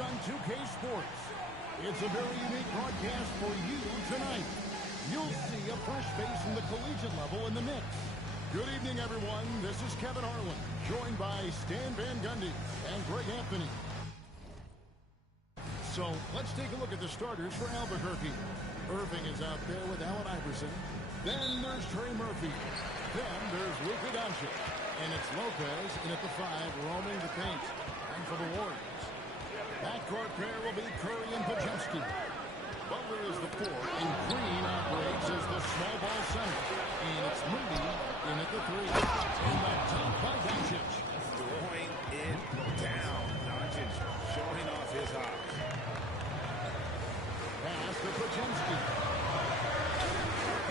on 2K Sports. It's a very unique broadcast for you tonight. You'll see a fresh face from the collegiate level in the mix. Good evening, everyone. This is Kevin Harlan, joined by Stan Van Gundy and Greg Anthony. So let's take a look at the starters for Albuquerque. Irving is out there with Allen Iverson. Then there's Trey Murphy. Then there's Luka Doncic. And it's Lopez in at the 5, roaming the paint. And for the Warriors, backcourt pair will be Curry and Podziemski. Butler is the 4, and Green operates as the small ball center. And it's Moody in at the 3. And the top by Doncic. Throwing it down. Doncic showing off his hops. Pass to Podziemski.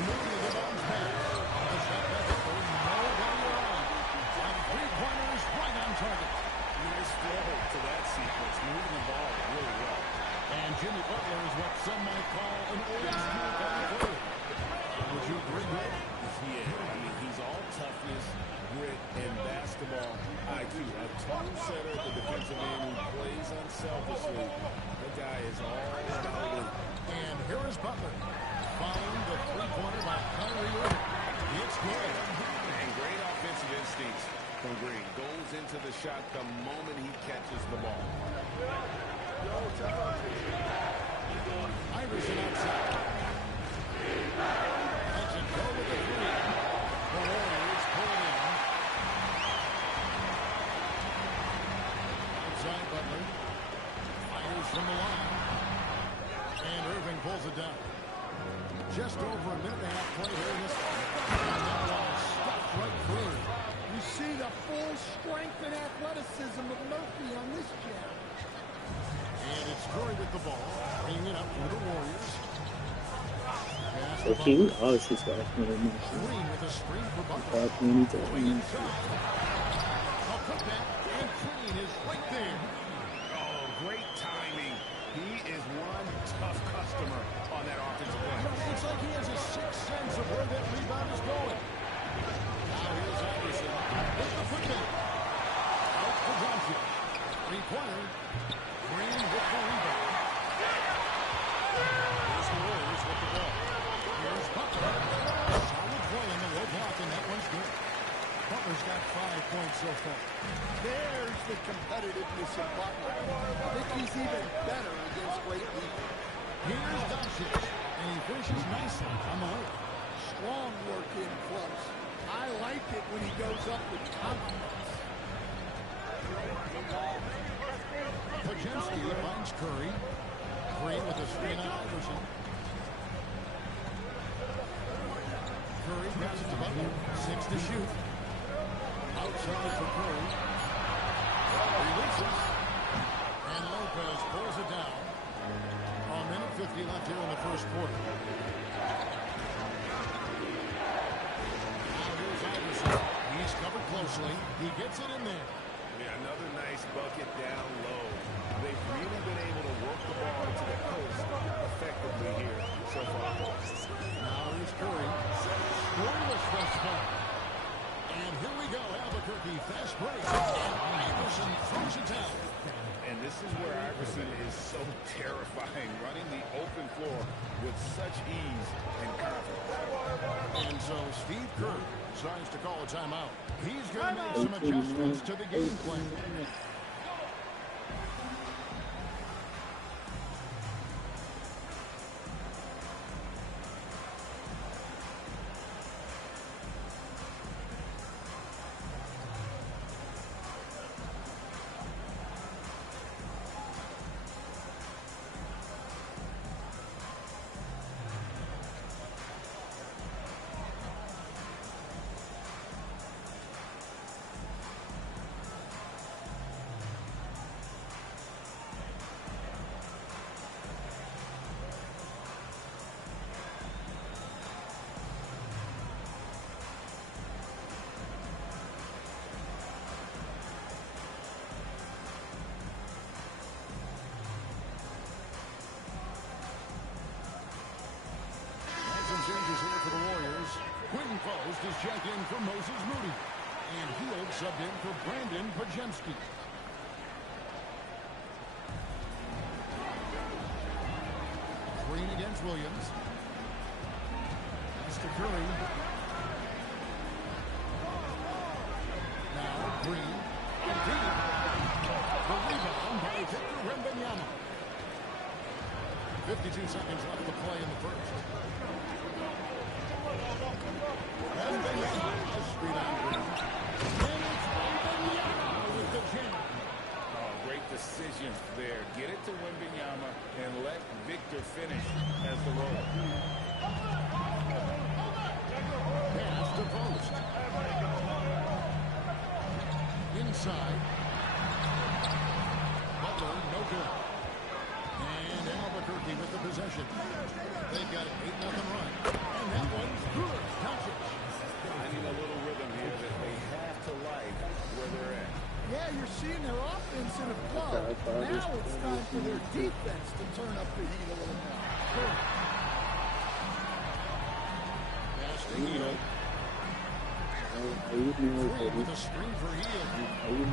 Moody the bounce pass. The shot back over. Nobody around. And 3 pointers right on target. Nice flow to that sequence. Moving the ball really well. And Jimmy Butler is what some might call an old school kind of player. Would you agree, Greg? He is. I mean, he's all toughness, grit, and basketball IQ. A total setter at the defensive end who plays unselfishly. The guy is all about it. And here is Butler, following the 3-pointer by Kyrie Irving. It's good. And great offensive instincts from Green. Goes into the shot the moment he catches the ball. Iverson outside. Lets it go with the 3. The Warriors pull it in. Outside Butler. Fires from the line. And Irving pulls it down. Just over a minute and a half play here in this one. And that one is stuffed right through. You see the full strength and athleticism of Murphy on this jab. And it's Curry with the ball, bringing it up for the Warriors. Okay, oh, she's got another Green with a screen for Butler. Going inside. I'll put that, and Green is right there. Oh, great timing. He is one tough customer on that offensive play. It's like he has a sixth sense of where that rebound is going. Now here's Iverson. With the football. Out for Doncic. 3-pointer. Green with the rebound. Here's the Warriors with the ball. Here's Butler. Solid play in the low block, and that one's good. Butler's got 5 points so far. There's the competitiveness of Butler. I think he's even better against great defense. Here's Doncic, and he finishes nicely on the layup. Strong work in close. I like it when he goes up with confidence. Podziemski finds Curry. Green with a screen on Iverson. Curry passes to Butler. 6 to shoot. Outside for Curry. Releases. And Lopez pulls it down. A minute 50 left here in the first quarter. Now here's Iverson. He's covered closely. He gets it in there. Yeah, another nice bucket down low. They've really been able to work the ball to the post effectively here so far. Now here's Curry. Scoreless thus far. And here we go, Albuquerque fast break. And Iverson throws it down. And this is where Iverson is so terrifying, running the open floor with such ease and confidence. And so Steve Kerr decides to call a timeout. He's going to make some adjustments to the game plan. Changes here for the Warriors. Quentin Post is checked in for Moses Moody. And Hield subbed in for Brandon Podziemski. Here's Williams. That's to Curry. Now Green. And deep. The rebound by Victor Wembanyama. 52 seconds left to play in the first. Wembanyama just rebound Green. And it's Wembanyama with the jam. Great decision there. Get it to Wembanyama and let Victor finish as the roller. Pass to post. Inside. Butler, no good. And Albuquerque with the possession. They've got an 8-0 run. And that one's good. Doncic. Finding a little rhythm here that they have to like where they're at. Yeah, you're seeing their offense in a flow. Now it's time for their defense to turn up the heat a little more. Pass to Hill. Three with a screen for Hill. And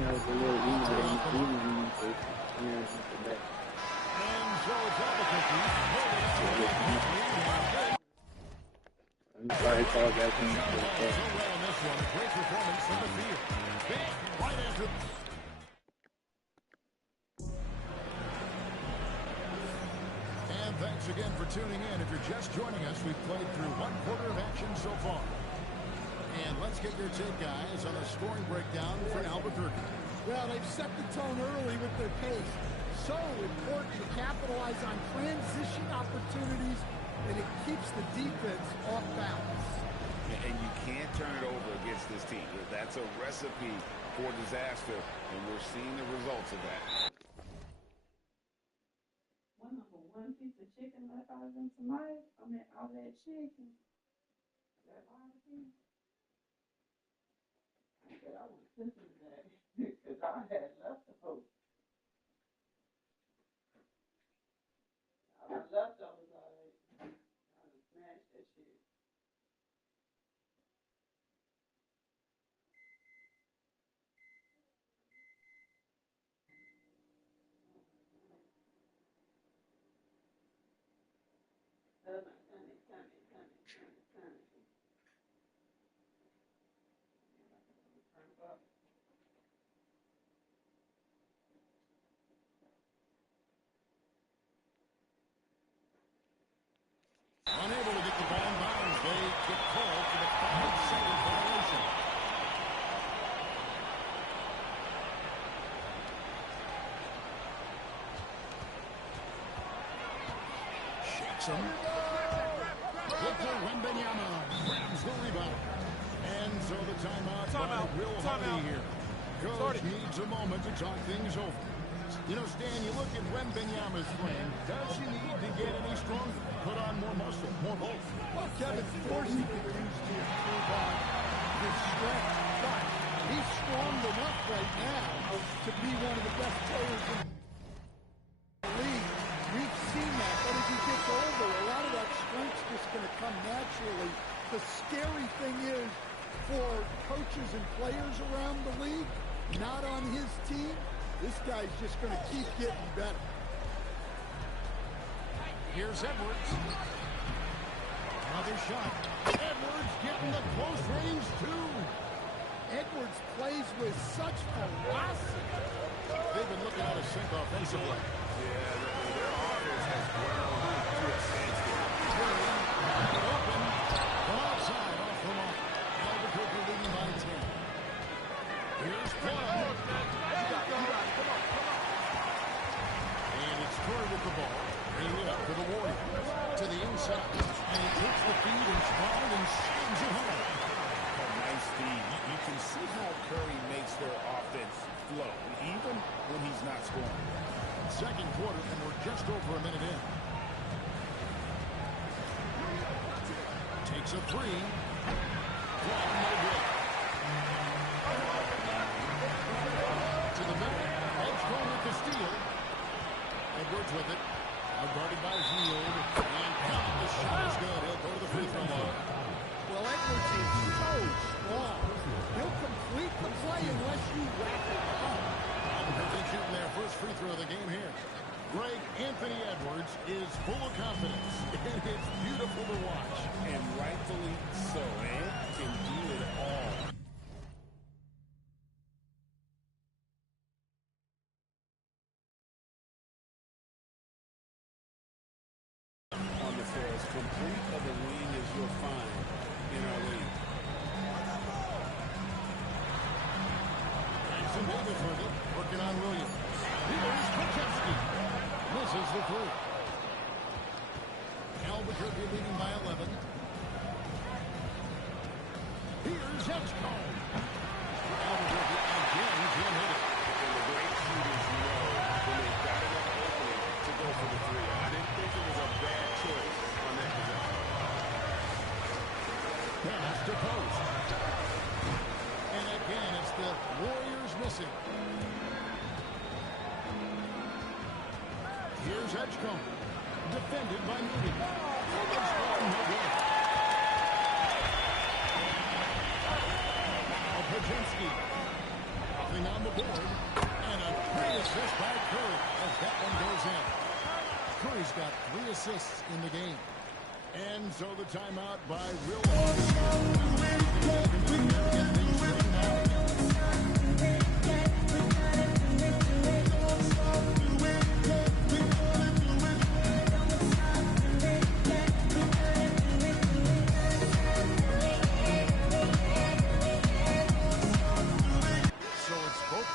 so it's Albuquerque. I'm sorry, Paul Jackson. So well in this one. A great performance from the field. Big right after. And thanks again for tuning in. If you're just joining us, we've played through one quarter of action so far. And let's get your take, guys, on a scoring breakdown for Albuquerque. Well, they've set the tone early with their pace. So important to capitalize on transition opportunities, and it keeps the defense off balance. And you can't turn it over against this team. That's a recipe for disaster, and we're seeing the results of that. One piece of chicken left out of them tonight. I mean, all that chicken. That barbecue. I said I was thinking that because I had leftovers. I had leftovers already. I just smashed that shit. Unable to get the ball in bounds. They get called for the 5-second violation. Shakes him. Victor Wembanyama grabs the rebound. And so the timeout by Will Hardy here. Coach needs a moment to talk things over. You know, Stan, you look at Wembanyama's frame. Does he need to get any stronger? Put on more muscle, more bulk? Well, Kevin, of course he could use to improve on his strength, but he's strong enough right now to be one of the best players in the league. We've seen that, but as he gets older, a lot of that strength's just going to come naturally. The scary thing is, for coaches and players around the league, not on his team, this guy's just going to keep getting better. Here's Edwards. Another shot. Edwards getting the close range, too. Edwards plays with such velocity. They've been looking out of sync offensively. Yeah, their offense has ground to a standstill. Open. From outside, off the mark. Albuquerque leading by 10. Here's Plum. And it's Curry with the ball. Bringing it up for the Warriors. To the inside. And he takes the feed and strong and slams it home. Nice feed. You can see how Curry makes their offense flow, even when he's not scoring. Second quarter, and we're just over a minute in. Takes a three. Plum, no good. To the middle. Edge going with the steal. Edwards with it. Guarded by Hield. And count. The shot is good. He'll go to the free throw line. Well, Edwards is so strong. He'll complete the play unless you wrap it up. Albuquerque shooting their first free throw of the game here. Greg, Anthony Edwards is full of confidence, and complete of a wing as you'll find in our league. Jackson Davis with it, working on Williams. Here's Paczewski. Misses the three. Albuquerque leading by 11. Here's Edgecombe. Albuquerque again can't hit it. And the great shooters know when they've got enough opening to go for the three. I didn't think it was a bad choice on that possession. Pass to post. And again, it's the Warriors missing. Here's Edgecombe. Defended by Moody. Edgecombe, no good. Paczewski. Nothing on the board. And a great assist by Curry as that one goes in. Curry's got 3 assists in the game. And so the timeout by Will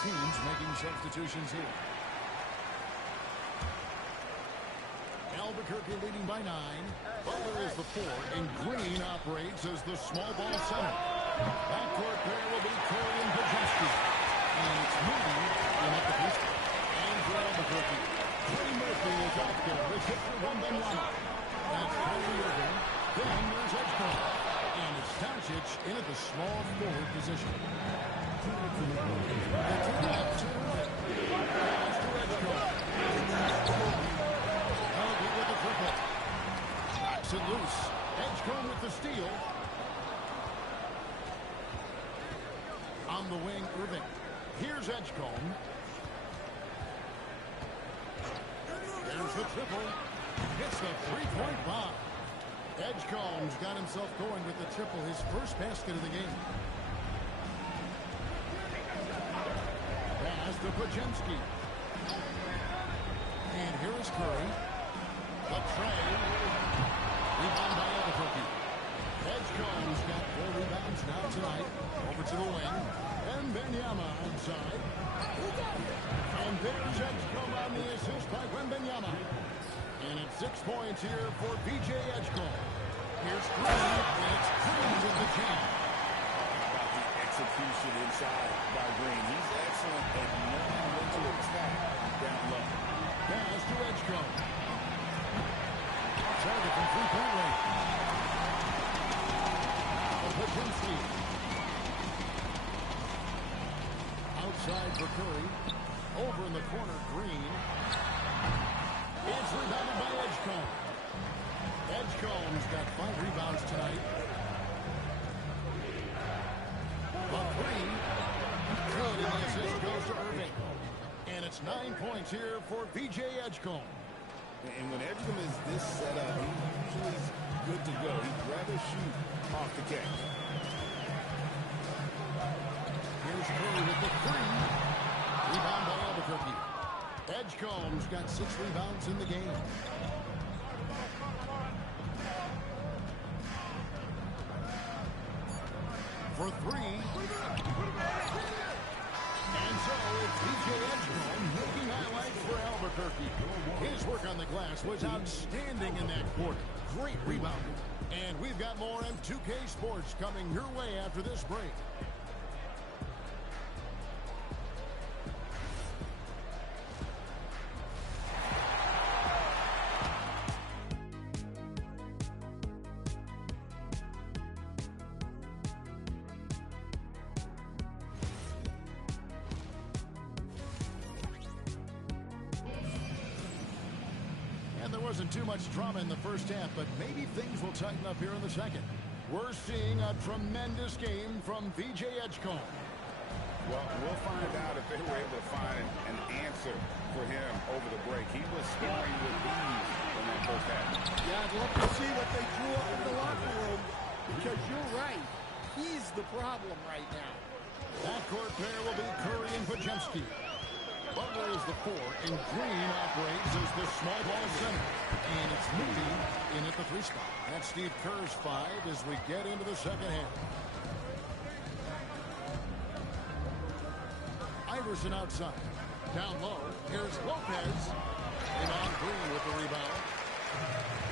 teams making substitutions here. Albuquerque leading by 9. Butler is the 4, and Green operates as the small ball center. Backcourt pair will be Curry and Paczewski. And it's Moody in at the pistol. And for Albuquerque, Trey Murphy is out there with Victor Wembanyama. That's Kyrie Irving. Then there's Edgecombe. And it's Doncic in at the small forward position. Knocks it loose. Edgecombe with the steal. On the wing, Irving. Here's Edgecombe. There's the triple. Hits the three-point bomb. Edgecombe's got himself going with the triple, his first basket of the game. Pass to Paczewski. And here is Curry. The tray. Rebound by Albuquerque. Edgecombe's got 4 rebounds now tonight. Over to the wing. And Wembanyama outside. And there's Edgecombe on the assist by Wembanyama. And it's 6 points here for VJ Edgecombe. Here's Green. And it's Green with the jam. Execution inside by Green. He's excellent at knowing when to attack down low. Pass to Edgecombe. Target from three-point range. Paczewski. Outside for Curry. Over in the corner, Green. It's rebounded by Edgecombe. Edgecombe's got 5 rebounds tonight. But three, good, and the assist goes to Irving. And it's 9 points here for VJ Edgecombe. And when Edgecombe is this set up, he's usually good to go. He'd rather shoot off the catch. Here's Curry with the 3. Rebound by Albuquerque. Edgecombe's got 6 rebounds in the game. For 3. And so it's VJ Edgecombe making highlights for Albuquerque. His work on the glass was outstanding in that quarter. Great rebounding. And we've got more M2K Sports coming your way after this break. Wasn't too much drama in the first half, but maybe things will tighten up here in the second. We're seeing a tremendous game from VJ Edgecombe. Well, we'll find out if they were able to find an answer for him over the break. He was scoring with ease in that first half. Yeah, I'd love to see what they drew up in the locker room, because you're right. He's the problem right now. That court pair will be Curry and Paczewski. Butler is the 4, and Green operates as the small ball center. And it's Moody in at the 3 spot. That's Steve Kerr's 5 as we get into the second half. Iverson outside. Down low. Here's Lopez. And on Green with the rebound.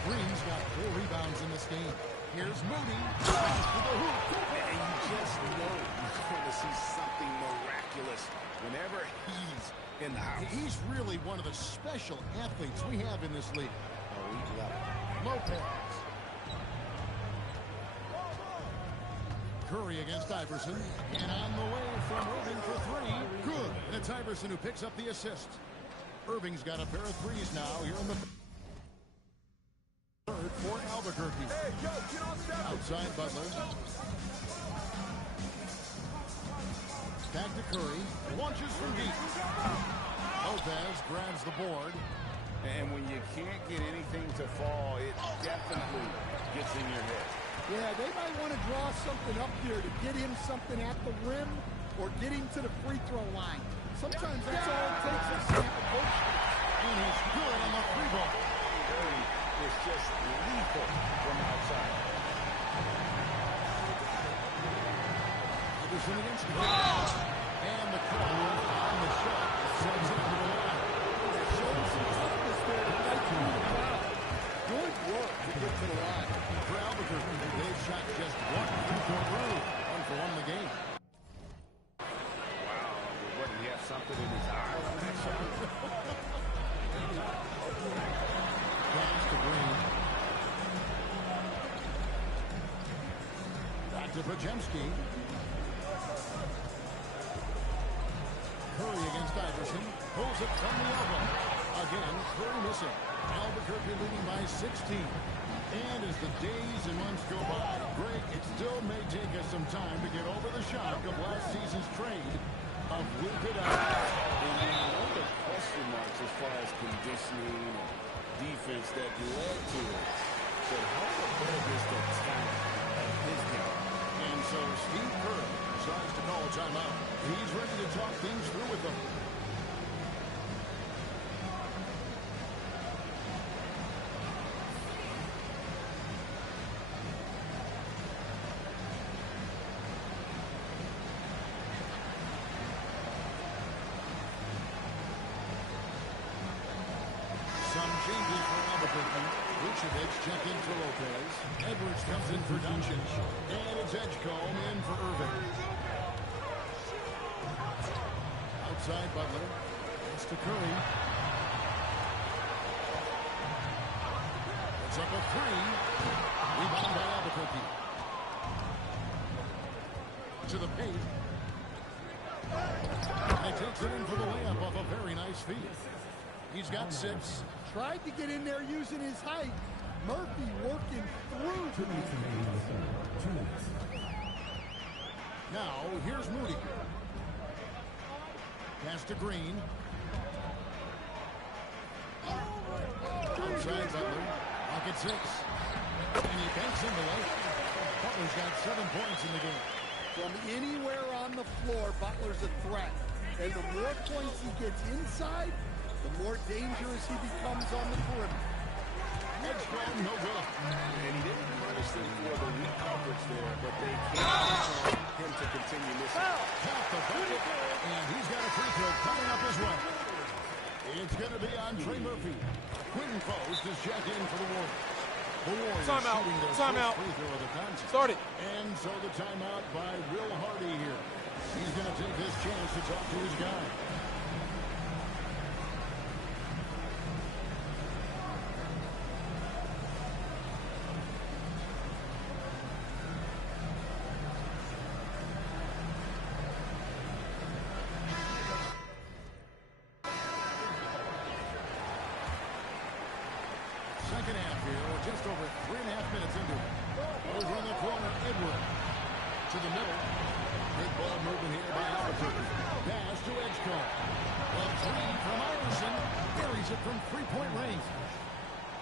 Green's got 4 rebounds in this game. Here's Moody. To the hoop. And you just know you're going to see something miraculous whenever he's in the house. He's really one of the special athletes we have in this league. Oh, we love it. Lopez. Curry against Iverson. And on the way from Irving for 3. Good. And it's Iverson who picks up the assist. Irving's got a pair of 3s now here in the third for Albuquerque. Hey, yo, get on down. Outside Butler. Back to Curry. Launches from deep. Lopez grabs the board. And when you can't get anything to fall, it definitely gets in your head. Yeah, they might want to draw something up here to get him something at the rim or get him to the free throw line. Sometimes that's all it takes to snap a coach. And he's good on the 3 ball. Curry is just lethal from outside. Iverson against Green. And the corner on the shot. Sends it to the line. Showing some toughness there to fight through the crowd. Good work to get to the line. For Albuquerque, they've shot just 1 free throw rule. 1 for 1 in the game. Wow, what, did he have something in his eye on that shot? Pass to Green. Back to Pajemski. Curry against Iverson. Pulls it from the elbow. Again, Curry missing. Albuquerque leading by 16. And as the days and months go by, Greg, it still may take us some time to get over the shock of last season's trade of Luka Doncic. And the question marks as far as conditioning and defense that led to it. So how big is the talent of his game? And so Steve Kerr decides to call a timeout. He's ready to talk things through with them. Some changes for Albuquerque. Vucevic check in for Lopez. Edwards comes in for Doncic. And it's Edgecombe in for Irving. Outside Butler. It's to Curry. It's up a 3. Rebound by Albuquerque. To the paint. And he takes it in for the layup off a very nice feed. He's got 6. Tried to get in there using his height. Murphy working through. Now, here's Moody. Pass to Green. Outside Butler. Pocket 6. And he banks in the lane. Butler's got 7 points in the game. From anywhere on the floor, Butler's a threat. And the more points he gets inside, the more dangerous he becomes on the perimeter. Edgecombe, no good. And he didn't punish them for the weak coverage there, but they can't count on him to continue missing. Tap the bucket, and he's got a free throw coming up as well. It's going to be on Trey Murphy. Quentin Post is checked in for the Warriors. The Warriors Timeout. shooting their Timeout. first free throw of the contest. Start it. And so the timeout by Will Hardy here. He's going to take this chance to talk to his guy. Second half here, we're just over 3.5 minutes into it. Over in the corner, Edward. To the middle. Big ball movement here by Albuquerque. Pass to Edgecombe. A 3 from Iverson. Buries it from 3-point range.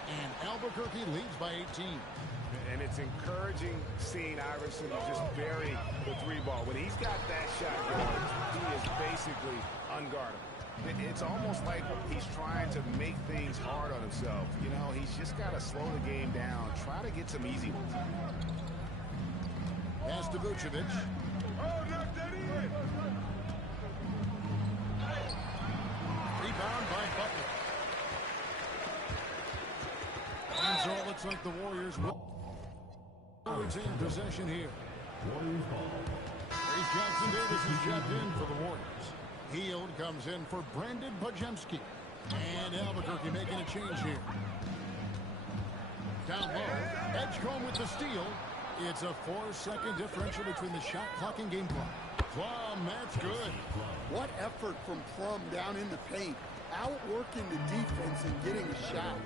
And Albuquerque leads by 18. And it's encouraging seeing Iverson just bury the 3 ball. When he's got that shot going, he is basically unguardable. It's almost like he's trying to make things hard on himself. You know, he's just got to slow the game down, try to get some easy ones. Pass to Vucevic. Rebound by Butler. And so it looks like the Warriors will retain possession here. Trace Jackson Davis is checked in for the Warriors. Hield comes in for Brandon Bajemski. And Albuquerque making a change here. Down low. Edgecombe with the steal. It's a 4-second differential between the shot clock and game clock. Plum, that's good. What effort from Plum down in the paint. Outworking the defense and getting a shot.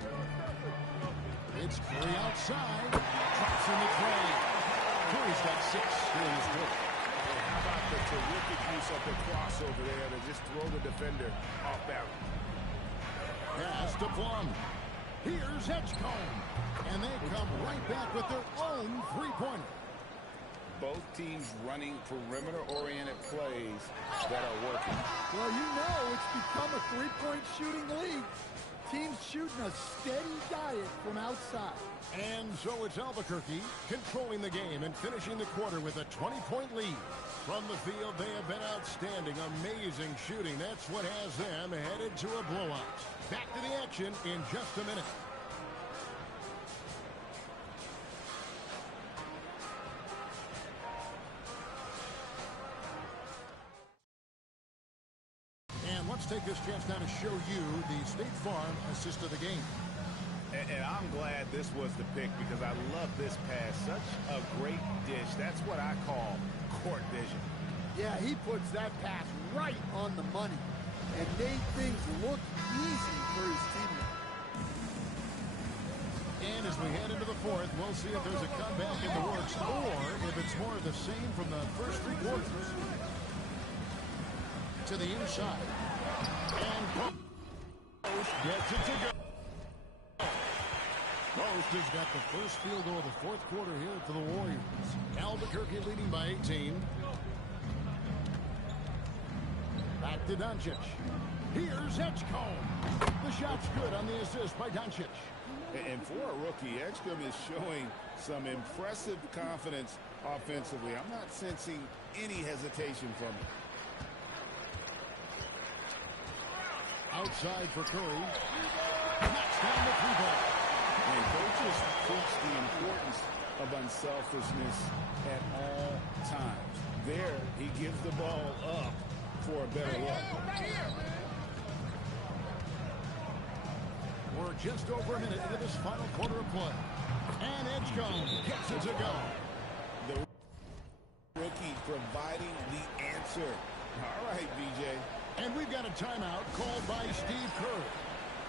It's Curry outside. Drops in the tray. Curry's got 6 here in his work. How about the terrific use of the crossover there to just throw the defender off balance? Pass to Plum. Here's Edgecombe. And they come right back with their own three-pointer. Both teams running perimeter-oriented plays that are working. Well, you know it's become a three-point shooting league. Teams shooting a steady diet from outside. And so it's Albuquerque controlling the game and finishing the quarter with a 20-point lead. From the field, they have been outstanding. Amazing shooting. That's what has them headed to a blowout. Back to the action in just a minute. And let's take this chance now to show you the State Farm assist of the game. And I'm glad this was the pick because I love this pass. Such a great dish. That's what I call court vision. Yeah, he puts that pass right on the money and made things look easy for his teammate. And as we head into the fourth, we'll see if there's a comeback in the works or if it's more of the same from the first 3 quarters. To the inside. And Post gets it to go. Post has got the first field goal of the fourth quarter here for the Warriors. Albuquerque leading by 18. Back to Doncic. Here's Edgecombe. The shot's good on the assist by Doncic. And for a rookie, Edgecombe is showing some impressive confidence offensively. I'm not sensing any hesitation from him. Outside for Curry. Knocks down the 3-ball. And coaches preach the importance of unselfishness at all times. There, he gives the ball up for a better look. We're just over a minute into this final quarter of play. And Edgecombe gets it to go. The rookie providing the answer. All right, BJ. And we've got a timeout called by Steve Kerr.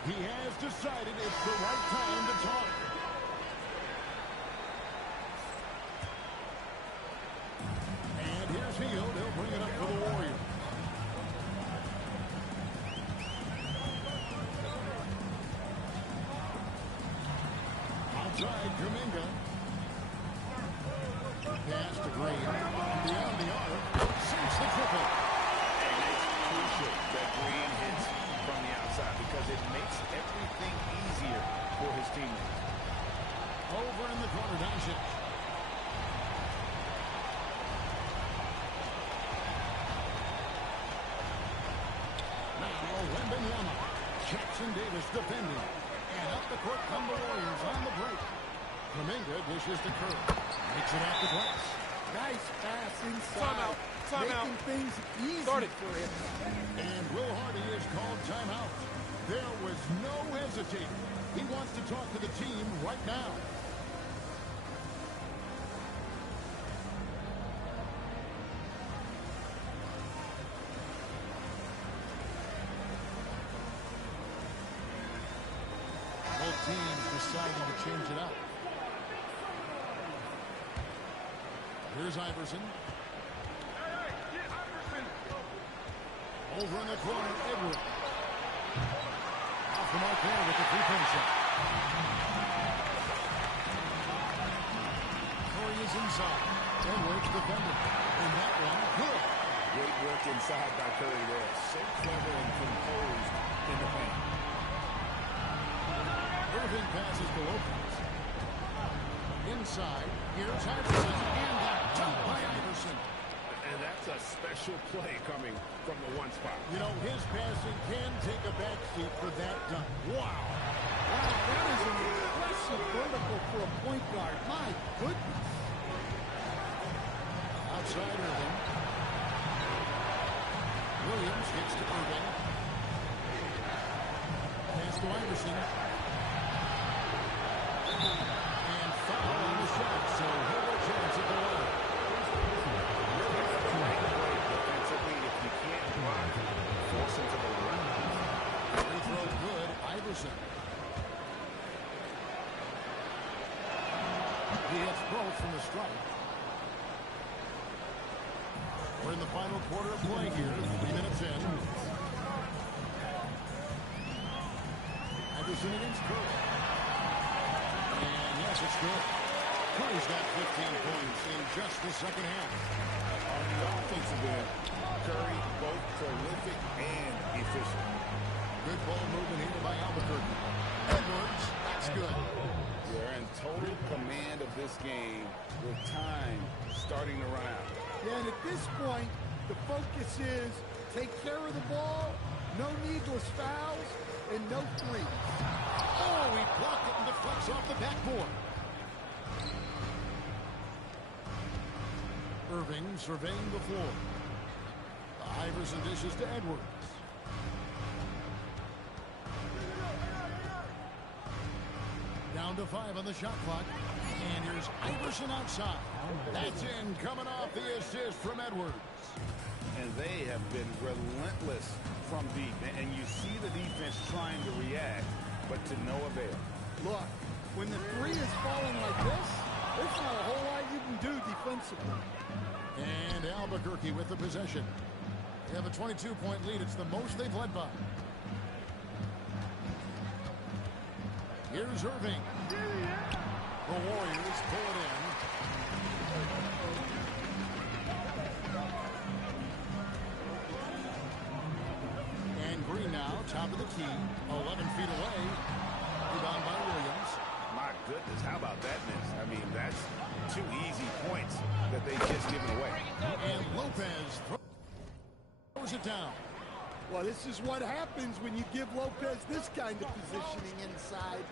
He has decided it's the right time to talk. And here's Hield. He'll bring it up for the Warriors. Outside, Kuminga. Pass to Green. Beyond the arc. Sinks the triple. That Green hits from the outside because it makes everything easier for his teammates. Over in the corner, Doncic. Now, Wembanyama. Jackson Davis defending. And up the court come the Warriors on the break. Kuminga dishes to Curry. Makes it off the glass. Nice pass inside. Making things easy for him. And Will Hardy is called timeout. There was no hesitating. He wants to talk to the team right now. Both teams deciding to change it up. Here's Iverson. Over in the corner, Edwards. Off the mark there with the 3-point shot. Curry is inside. Edwards defending. And that one, good. Great work inside by Curry there. So clever and composed in the paint. Irving passes to Lopez. Inside, here's Iverson, and that dunk by Iverson. And that's a special play coming from the one spot. You know, his passing can take a backseat for that dunk. Wow. Wow, that is an impressive vertical for a point guard. My goodness. Outside Irving. Williams gets to Irving. Pass to Iverson. And foul on the shot, so he'll have a chance at the line. Defensively, if you can't block, force him to the line. Free throw good, Iverson. He hits both from the strike. We're in the final quarter of play here, 3 minutes in. Iverson against Curry. And yes, it's good. Curry's got 15 points in just the second half. On the offensive end, Curry both prolific and efficient. Good ball movement here by Albuquerque. Edwards, that's good. They're in total command of this game with time starting to run out. Yeah, and at this point, the focus is take care of the ball, no needless fouls, and no threes. Oh, he blocked it and deflects off the backboard. Irving surveying the floor. Iverson dishes to Edwards. Down to 5 on the shot clock. And here's Iverson outside. That's in, coming off the assist from Edwards. And they have been relentless from deep. And you see the defense trying to react, but to no avail. Look, when the three is falling like this, there's not a whole lot you can do defensively. And Albuquerque with the possession. They have a 22-point lead. It's the most they've led by. Here's Irving. The Warriors pull it in. And Green now, top of the key, 11 feet away. Rebound by Williams. My goodness, how about that miss? I mean, that's 2 easy points that they just given away. And Lopez throws it down. Well, this is what happens when you give Lopez this kind of positioning inside.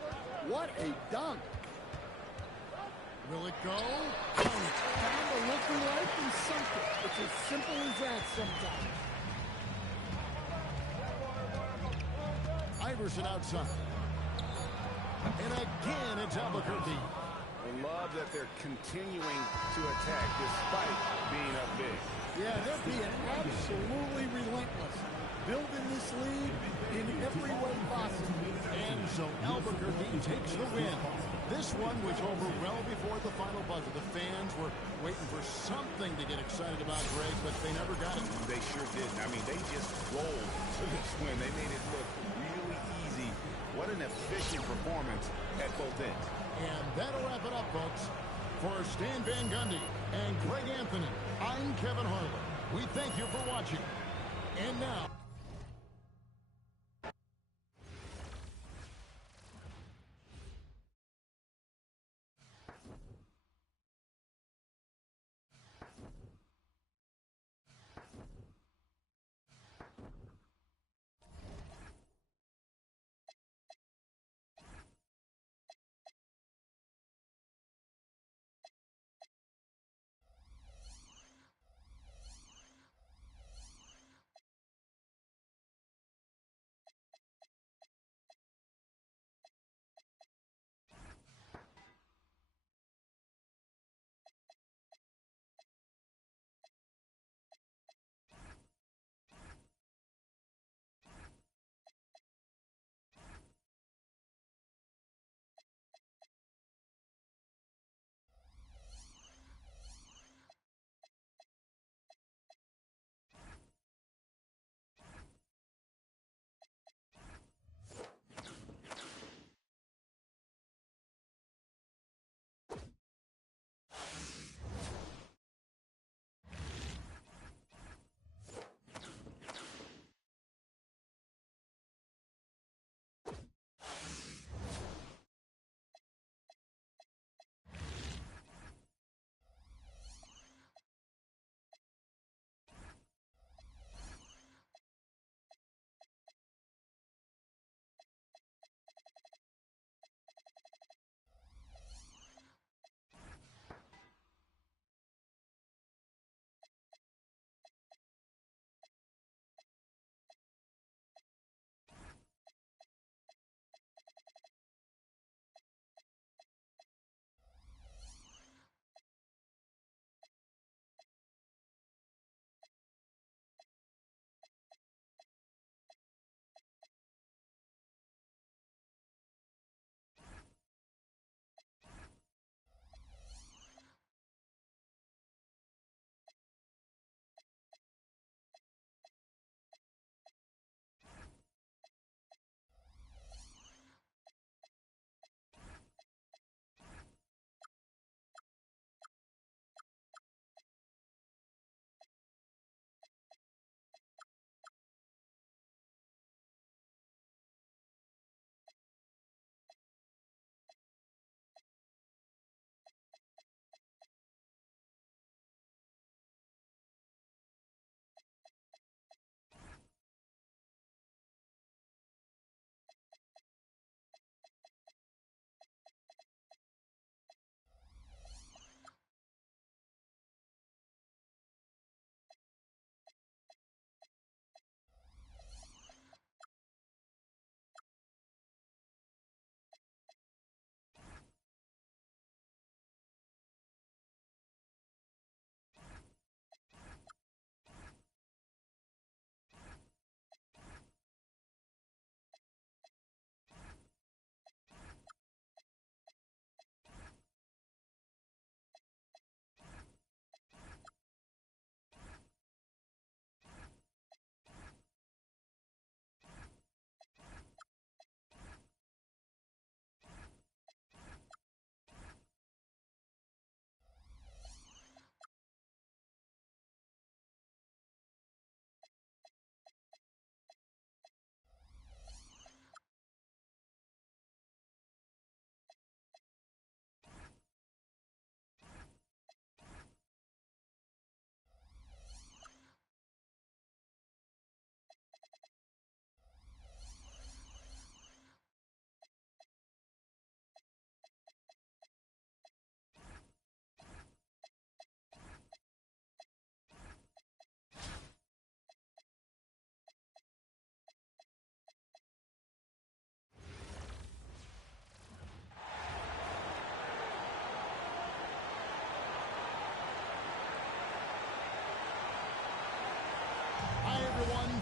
What a dunk. Will it go? Kind of looking like he sunk it. It's as simple as that sometimes. Iverson outside. And again, it's Albuquerque. I love that they're continuing to attack despite being up big. Yeah, they're being absolutely relentless. Building this lead in every way possible. And so Albuquerque takes the win. This one was over well before the final buzzer. The fans were waiting for something to get excited about, Greg, but they never got it. They sure didn't. I mean, they just rolled to this win. They made it look really easy. What an efficient performance at both ends. And that'll wrap it up, folks. For Stan Van Gundy and Greg Anthony, I'm Kevin Harlan. We thank you for watching. And now...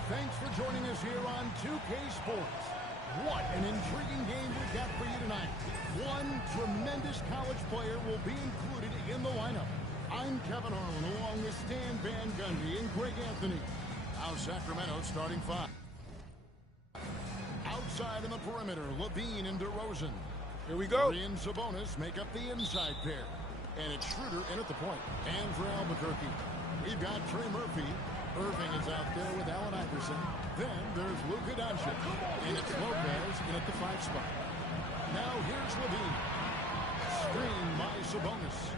Thanks for joining us here on 2K Sports. What an intriguing game we've got for you tonight. One tremendous college player will be included in the lineup. I'm Kevin Harlan along with Stan Van Gundy and Greg Anthony. Our Sacramento starting five. Outside in the perimeter, Levine and DeRozan. Here we go. Curry and Sabonis make up the inside pair. And it's Schroeder in at the point. And for Albuquerque, we've got Trey Murphy. Irving is out there with Allen Iverson. Then there's Luka Doncic. And it's Lopez in at the 5 spot. Now here's Levine. Screen by Sabonis.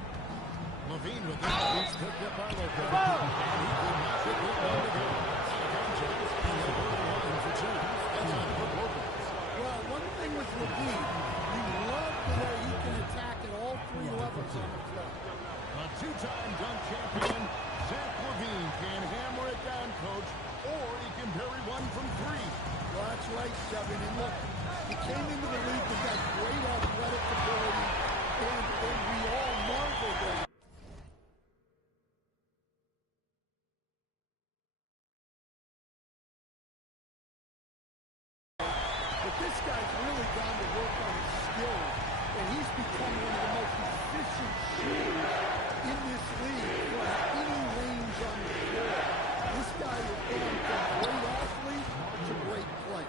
Levine with it. He's picked up by Lopez. And he could not get it down to go. Doncic. And they'll go to the line for 2. That's on Brook Lopez. Well, one thing with Levine, you love the way he can attack at all 3 levels on the floor. A 2-time dunk champion, Zach Levine can hammer it down, Coach, or he can bury one from 3. Well, that's right, Kevin. And look, he came into the league with that great athletic ability, and we all marveled at it. But this guy's really gone to work on his skills, and he's become one of the most efficient shooters in this league from any range on the floor. This guy has gone from great athlete to great play.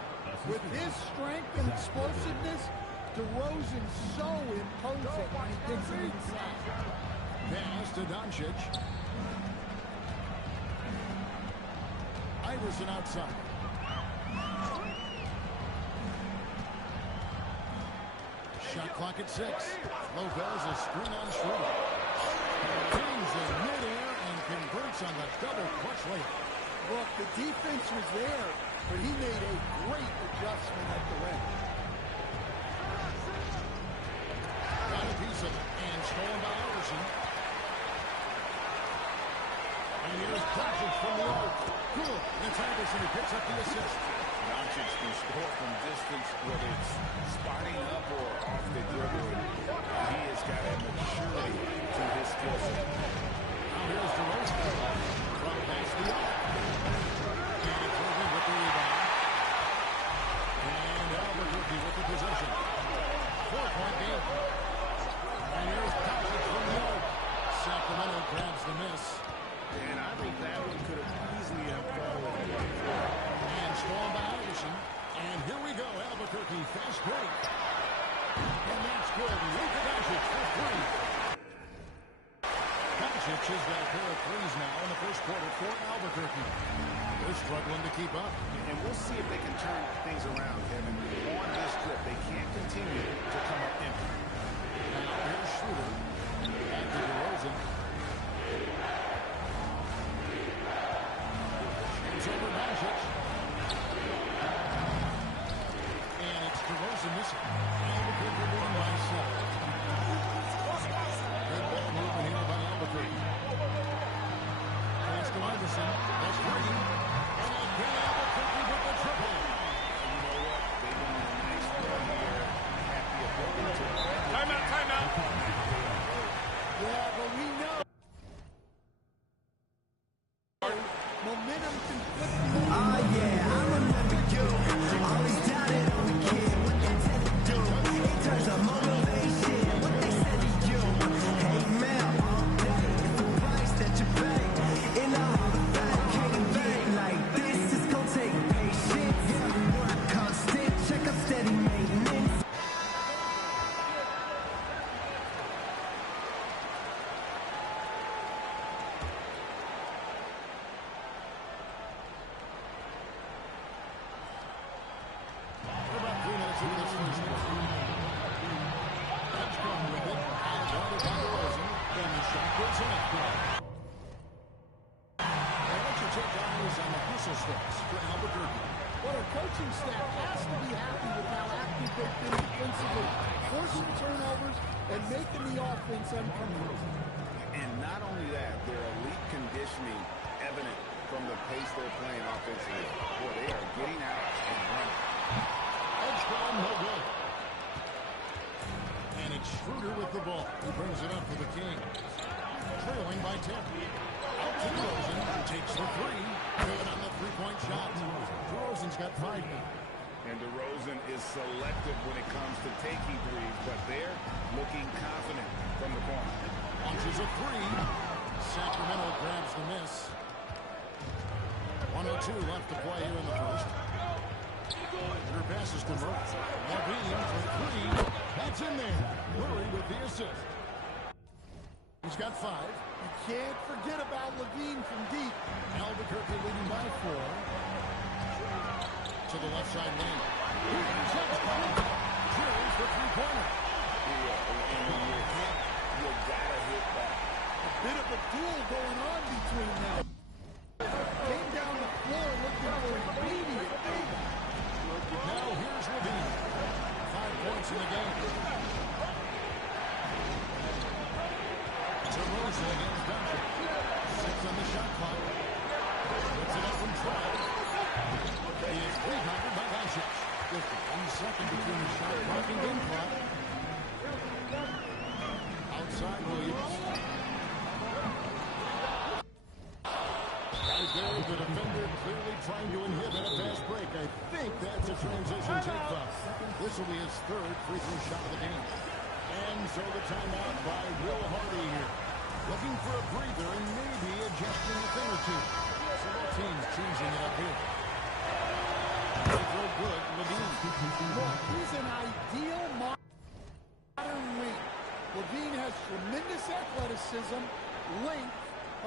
With his strength and explosiveness, DeRozan's so imposing when he gets it inside. Pass to Doncic. Iverson outside. Shot clock at 6. Lopez is screen on Schroeder. Kings in midair and converts on the double clutch layup. Look, the defense was there, but he made a great adjustment at the rim. Got a piece of it and stolen by Iverson. And here's Doncic from the arc. Good. It's Iverson who picks up the assist. Doncic can score from distance, whether it's spotting up or off the dribble. He has got a maturity to his skill set. Now here's DeRozan from past the arc. And it's Irving with the rebound. And Albuquerque with the possession. 4-point game. And here's Doncic from the arc. Sacramento grabs the miss. And I think that one could have easily have fallen. And stolen by Iverson. And here we go, Albuquerque fast break. And that's good. Luka Doncic for 3. Doncic has got a pair of 3s now in the first quarter for Albuquerque. They're struggling to keep up. And we'll see if they can turn things around, Kevin. On this trip, they can't continue to come up empty. Now here's Schroeder. Back to DeRozan. It's over Doncic. And it's DeRozan missing. Albuquerque leading by 7. Good ball movement here by Albuquerque. Pass to Iverson. That's 3. And again, Albuquerque with the triple. And you know what? They've been on a nice run here. Happy ability to... Timeout. Yeah, but we know momentum can flip the other way. Yeah, I remember you. Always doubted on the kid. What they tend to do. In terms of motivation, what they said to you. Hey, man, all day. It's the price that you pay. In a hall of fame, can't get like this. It's gonna take patience. Work constant, check up steady maintenance. We're about 3 minutes into this first quarter. That's gone with it. And guarded by DeRozan. Then the shot goes in. Now what's your take eyes on the hustle steps for Albuquerque? Well, the coaching staff has to be happy with how active they've been defensively, forcing turnovers and making the offense uncomfortable. And not only that, their elite conditioning evident from the pace they're playing offensively. Boy, they are getting out and running. Edge ball, no good. And it's Schroeder with the ball. He brings it up for the Kings. Trailing by 10. Out to DeRozan. Takes the 3. Good on the 3-point shot. up fighting. And DeRozan is selective when it comes to taking threes, but they're looking confident from the corner. Launches a three. Sacramento grabs the miss. 1:02 left to play here in the first. Her passes to Murphy. Levine for three. That's in there. Murray with the assist. He's got 5. You can't forget about Levine from deep. Albuquerque leading by 4. To the left side lane. Drills the three-pointer. And when you're hit, you gotta hit back. A bit of a duel going on between them. Came down the floor looking for immediate payback. Now here's Levine. 5 points in the game. DeRozan against Duncan. 6 on the shot clock. Puts it up from 12. He is rebounded by Doncic. Just 1 second between the shot clock and game clock. Outside Williams. Right there, the defender clearly trying to inhibit a fast break. I think that's a transition take foul. This will be his 3rd free throw shot of the game. And so the timeout by Will Hardy here. Looking for a breather and maybe adjusting a thing or two. So both teams choosing it up here. Free throw good, Levine. Look, he's an ideal modern wing. Levine has tremendous athleticism, length,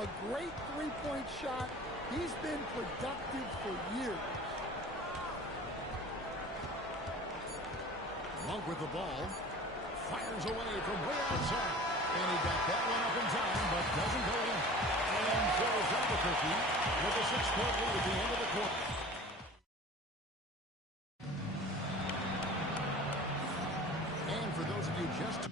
a great three-point shot. He's been productive for years. Monk with the ball. Fires away from way outside. And he got that one up in time, but doesn't go in. And so is Albuquerque with a 6-point lead at the end of the quarter. And for those of you just...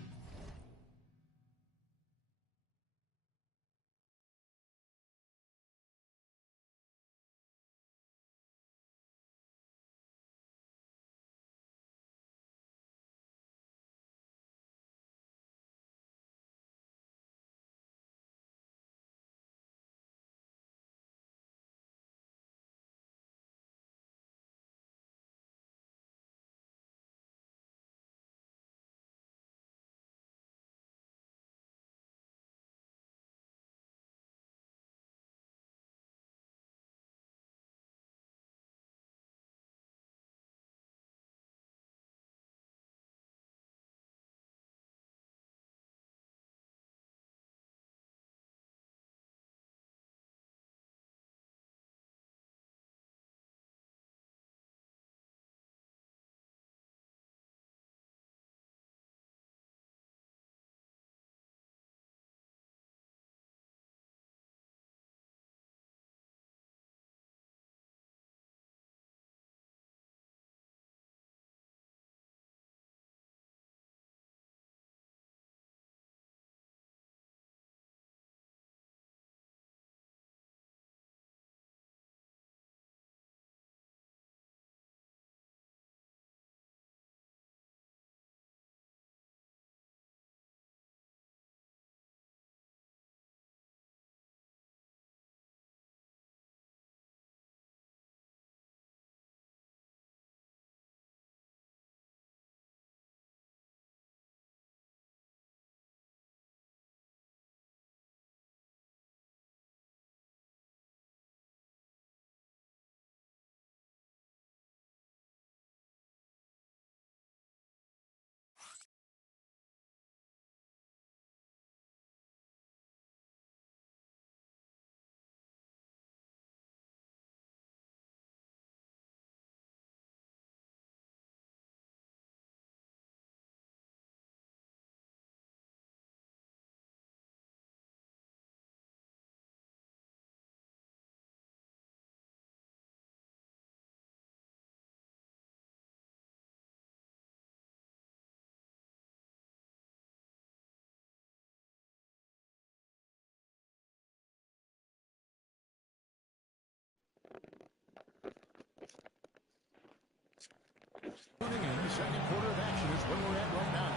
In the second quarter of action is where we're at right now.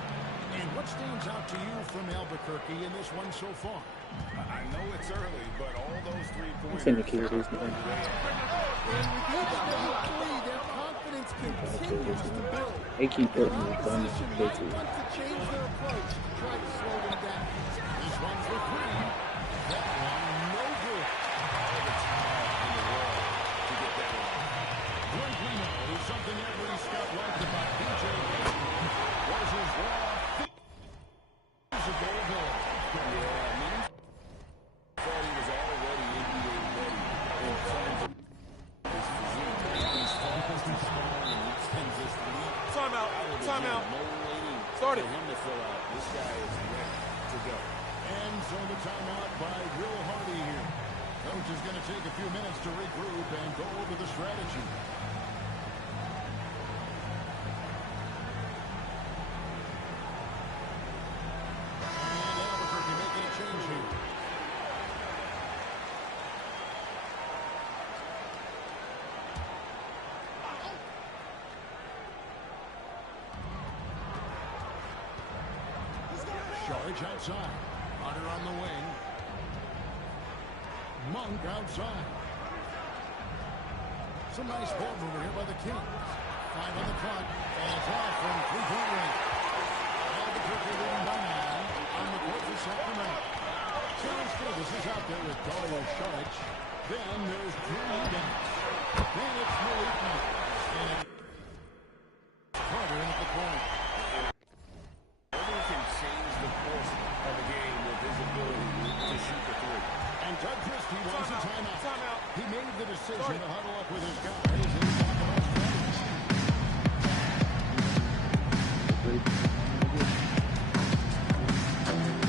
And what stands out to you from Albuquerque in this one so far? I know it's early, but all those 3 pointers. It's indicated, isn't it? And with each three, they're continues to build. They keep The putting me done opposition might quickly. want to change their approach to try to slow them down. This one for three. That one, no good. All the time in the world to get that one. Blake Reno is something every scout liked about DJ was his raw physical ability. Yeah, many thought he was already NBA ready in terms of his physique. He's fast, he's strong, and he can just leap. Timeout. Timeout. No waiting Started. for him to fill out. This guy is ready to go. And so the timeout by Will Hardy here. Coach is going to take a few minutes to regroup and go over the strategy. And Albuquerque making a change here. Charge outside. Hunter on the wing. Monk outside. Some nice ball over here by the Kings. 5 on the clock. And it's off from three-point range. Albuquerque leading by 9 on the court for Sacramento. Terrence Davis is out there with Dario Saric. Then there's Drew Eubanks. Then it's Malik Monk. And Carter in at the corner. Everyone can change the course of the game with his ability to shoot the three. And Doug Christie wants a timeout. Timeout. He made the decision to huddle up with his guys and talk about strategy.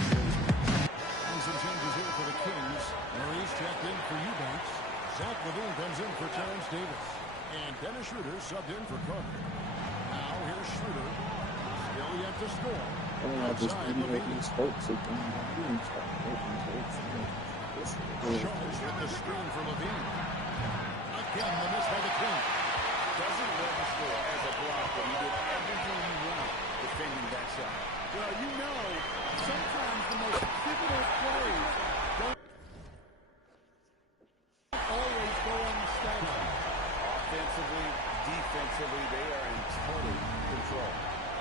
And some changes here for the Kings. Maurice checked in for Eubanks. Zach LaVine comes in for Terrence Davis. And Dennis Schroeder subbed in for Carter. Now here's Schroeder. Still yet to score. Outside LaVine. Charged with the screen for LaVine. Again, the miss by the King. Doesn't register as a block, but he did everything he wanted defending that shot. Well, you know, sometimes the most pivotal plays don't always go on the stat sheet. Offensively, defensively, they are in total control.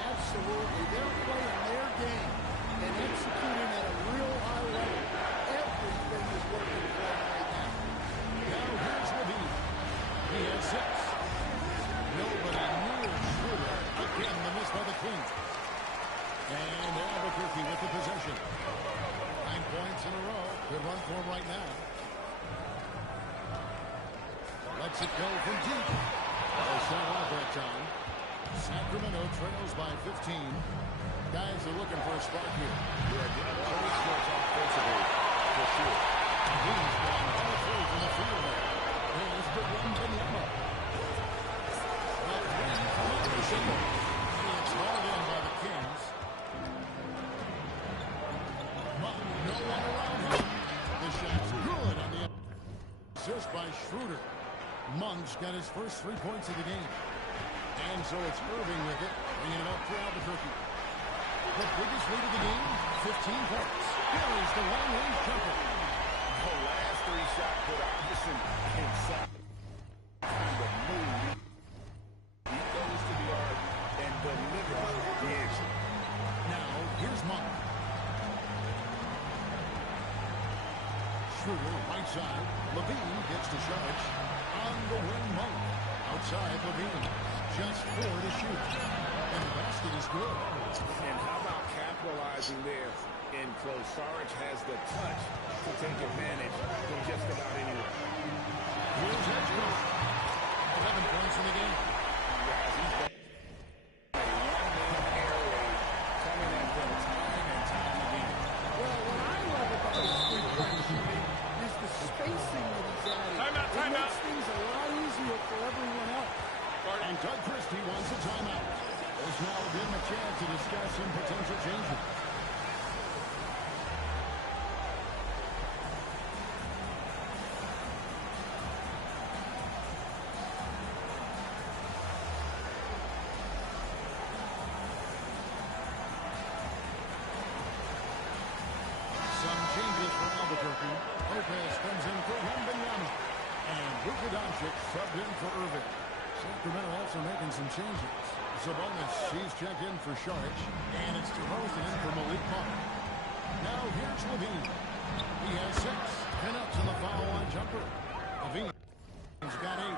Absolutely. They're playing their game and executing at a real high level. Everything is working for them right now. Now here's LaVine. He has 6. Nobody near Schroeder. Again, the miss by the King. And Albuquerque with the possession. 9 points in a row. Good run for him right now. Lets it go from deep. Well shot off that time. Sacramento trails by 15. Guys are looking for a spark here. Yeah, always starts offensively, for sure. And he's gone all through from the field there. Here's the one Banyama. The three from Anderson. It's hauled in by the Kings. But no one around him. The shot's good on the assist by Schroeder. Monk's got his first 3 points of the game. And so it's Irving with it, bringing it up for Albuquerque. The biggest lead of the game, 15 points. Here is the long-range jumper. The last 3 shots put Iverson inside. The move. He goes to the arc and delivers the answer. Now, here's Monk. Schroeder, right side. LaVine gets to Saric. On the wing, Monk. Outside, LaVine. Just 4 to shoot. And the basket is good. And how about capitalizing there in close? Saric has the touch to take advantage from just about anywhere. Here's Edgewood. 11 points in the game. Guys, he's got a one-man air raid coming at them time and time again. Well, what I love about his three-point shooting is the spacing that he's adding. Timeout, It timeout. makes things a lot easier for everyone else. And Doug Christie wants a timeout. There's now been a chance to discuss some potential changes. Some changes for Albuquerque. Lopez comes in for Wembanyama. And Luka Doncic subbed in for Irving. Sacramento also making some changes. Sabonis, he's checked in for Sharch, and it's DeRozan in for Malik Monk. Now here's Levine. He has 6. Canucks on the foul line jumper. Levine's got 8.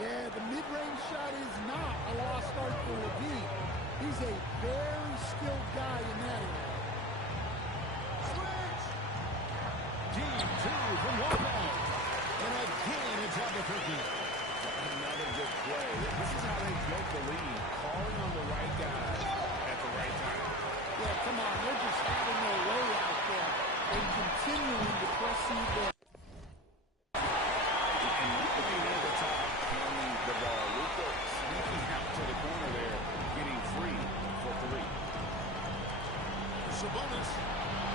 Yeah, the mid-range shot is not a lost art for Levine. He's a very skilled guy in that area. Switch! Deep 2 from Lopez. And again, it's Albuquerque. Another good play. This is how they built the lead. Calling on the right guy at the right time. Yeah, come on. They're just having their way out there and continuing to proceed their... And Luka being near the top, handling the ball. Luka sneaking out to the corner there, getting free for 3. Sabonis.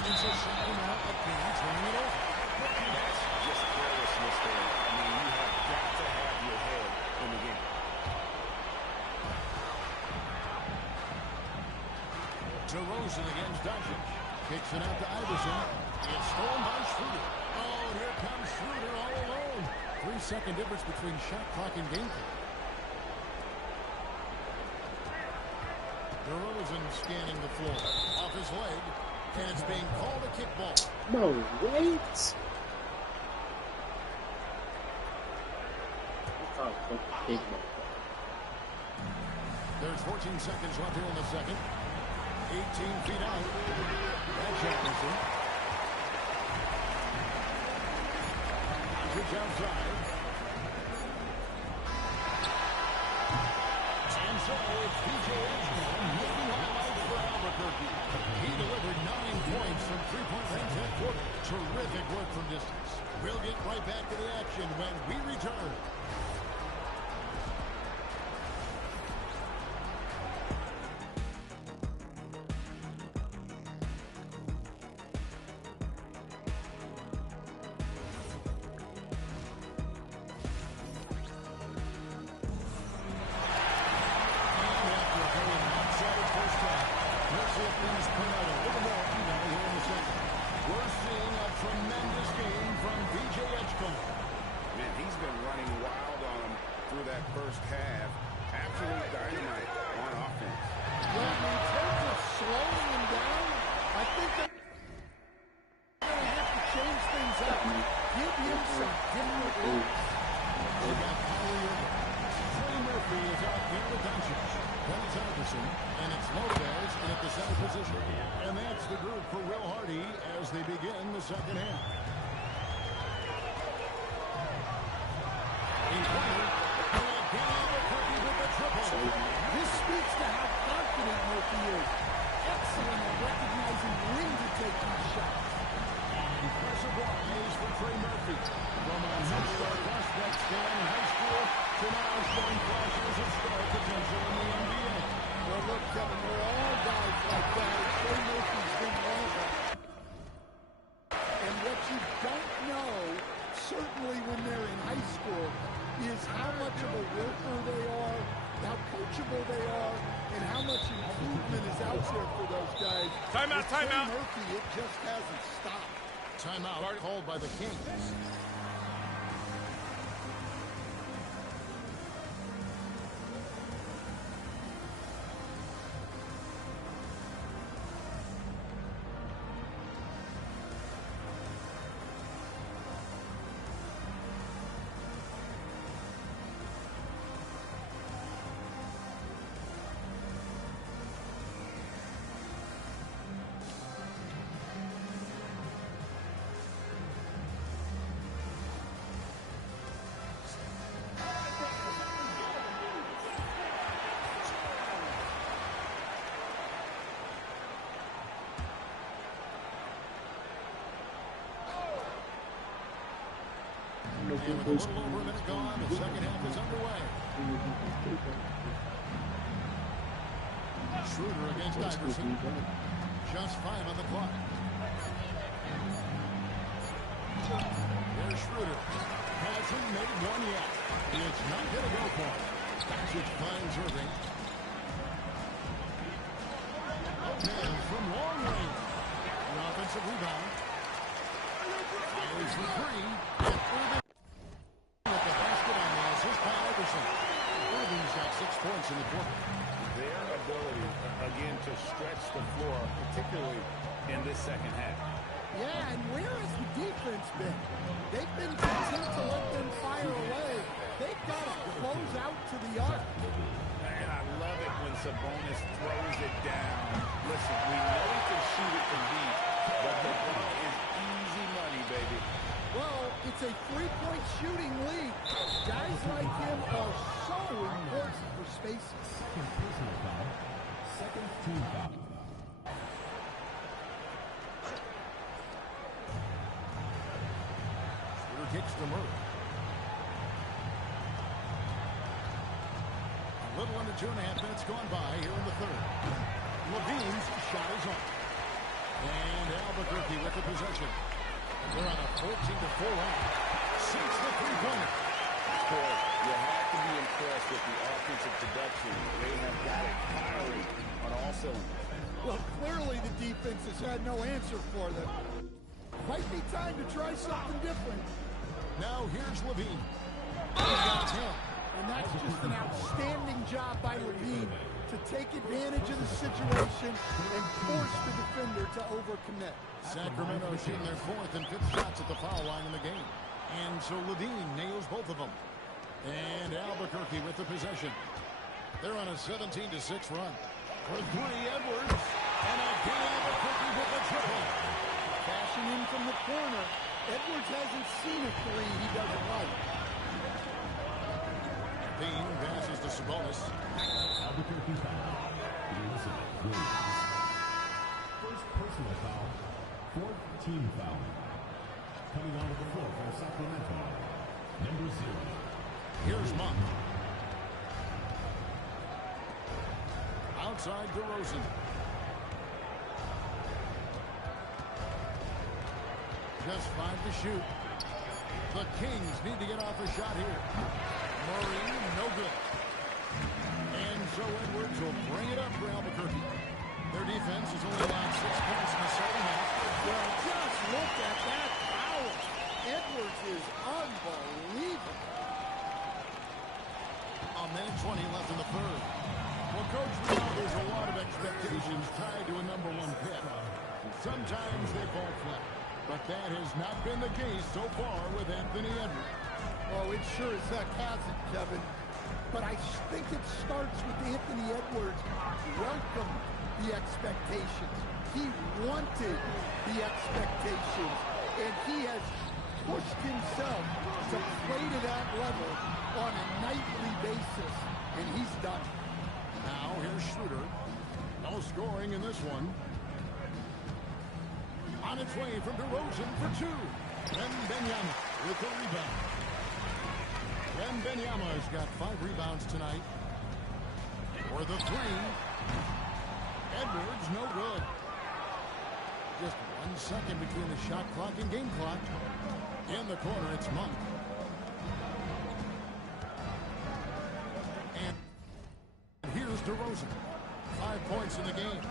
It's a shot out again, turning it over. That's just carelessness there. I mean, you have got to have your head in the game. DeRozan against Doncic. Kicks it out to Iverson. It's stolen by Schroeder. Oh, and here comes Schroeder all alone. 3-second difference between shot clock and game clock. DeRozan scanning the floor. Off his leg. And it's being called a kickball. No, wait. That's how it's a big ball. There's 14 seconds left here in the second. 18 feet out. That's Jefferson. Doncic outside. And so it's PJ making highlights for Albuquerque. He delivered 9 points from 3-point range that quarter. Terrific work from distance. We'll get right back to the action when we return. Man, he's been running wild on him through that first half. Absolute dynamite on offense. Well, in terms of slowing him down, I think they're going to have to change things up. Give him some different looks. They got Kyrie Irving. Trey Murphy is out there with Doncic. Then it's Iverson, and it's Lopez in at the center position. And that's the group for Will Hardy as they begin the second half. In corner, and again Albuquerque with the triple. This speaks to how confident Murphy is. Excellent at recognizing when to take these shots. Impressive rise for Trey Murphy. From a no-star prospect stand in high school to now showing flashes of star potential in the NBA. Well, look, Kevin, we're all guys like that. And Trey Murphy's been one of them. And what you don't know, certainly when they're in high school, is how much of a worker they are, how coachable they are, and how much improvement is out there for those guys. Timeout, timeout. Murphy, it just hasn't stopped. Timeout called by the Kings. And with a little over a minute gone, the second half is underway. Schroeder against Iverson. Just 5 on the clock. There's Schroeder. Hasn't made one yet. It's not going to go for him. Doncic finds Irving. And from long range. An offensive rebound. Fires for 3. And Irving at the basket on the assist by Iverson. Irving stretch the floor, particularly in this second half. Yeah, and where has the defense been? They've been content to let them fire away. They've got to close out to the arc. Man, I love it when Sabonis throws it down. Listen, we know he can shoot it from deep, but the ball is easy money, baby. Well, it's a three-point shooting league. Guys like him are so important for spaces. Second personal foul. Second team foul. Shooter kicks to Murray. A little under 2.5 minutes gone by here in the third. Levine's shot is off. And Albuquerque with the possession. They're on a 14-4 run. Sinks the three-pointer. Corey, you have to be impressed with the offensive production. They have got it firing on all cylinders. Well, clearly the defense has had no answer for them. Might be time to try something different. Now here's Levine. He's got 10. And that's just an outstanding job by Levine to take advantage of the situation and force the defender to overcommit. Sacramento shooting their fourth and fifth shots at the foul line in the game. And so Levine nails both of them. And Albuquerque with the possession. They're on a 17-6 run. For three, Edwards. And again, Albuquerque with the triple. Cashing in from the corner. Edwards hasn't seen a three he doesn't like. Levine passes to Sabonis. Albuquerque foul. Elizabeth Williams. First personal foul. Fourth team foul. Coming onto the floor for Sacramento. Number 0. Here's Monk. Outside DeRozan. Just 5 to shoot. The Kings need to get off a shot here. Murray, no good. And so Edwards will bring it up for Albuquerque. Their defense has only allowed 6 points in the second half. Well, just look at that power. Edwards is unbelievable. A minute 20 left in the third. Well, Coach, we know there's a lot of expectations tied to a number 1 pick. Sometimes they fall flat. But that has not been the case so far with Anthony Edwards. Oh, it sure as heck hasn't, Kevin. But I think it starts with Anthony Edwards welcomed the expectations. He wanted the expectations. And he has pushed himself to play to that level on a nightly basis. And he's done it. Now here's Schroeder. No scoring in this one. On its way from DeRozan for 2. Wembanyama with the rebound. Wembanyama's got 5 rebounds tonight. For the 3. Edwards, no good. Just 1 second between the shot clock and game clock. In the corner, it's Monk. And here's DeRozan. 5 points in the game.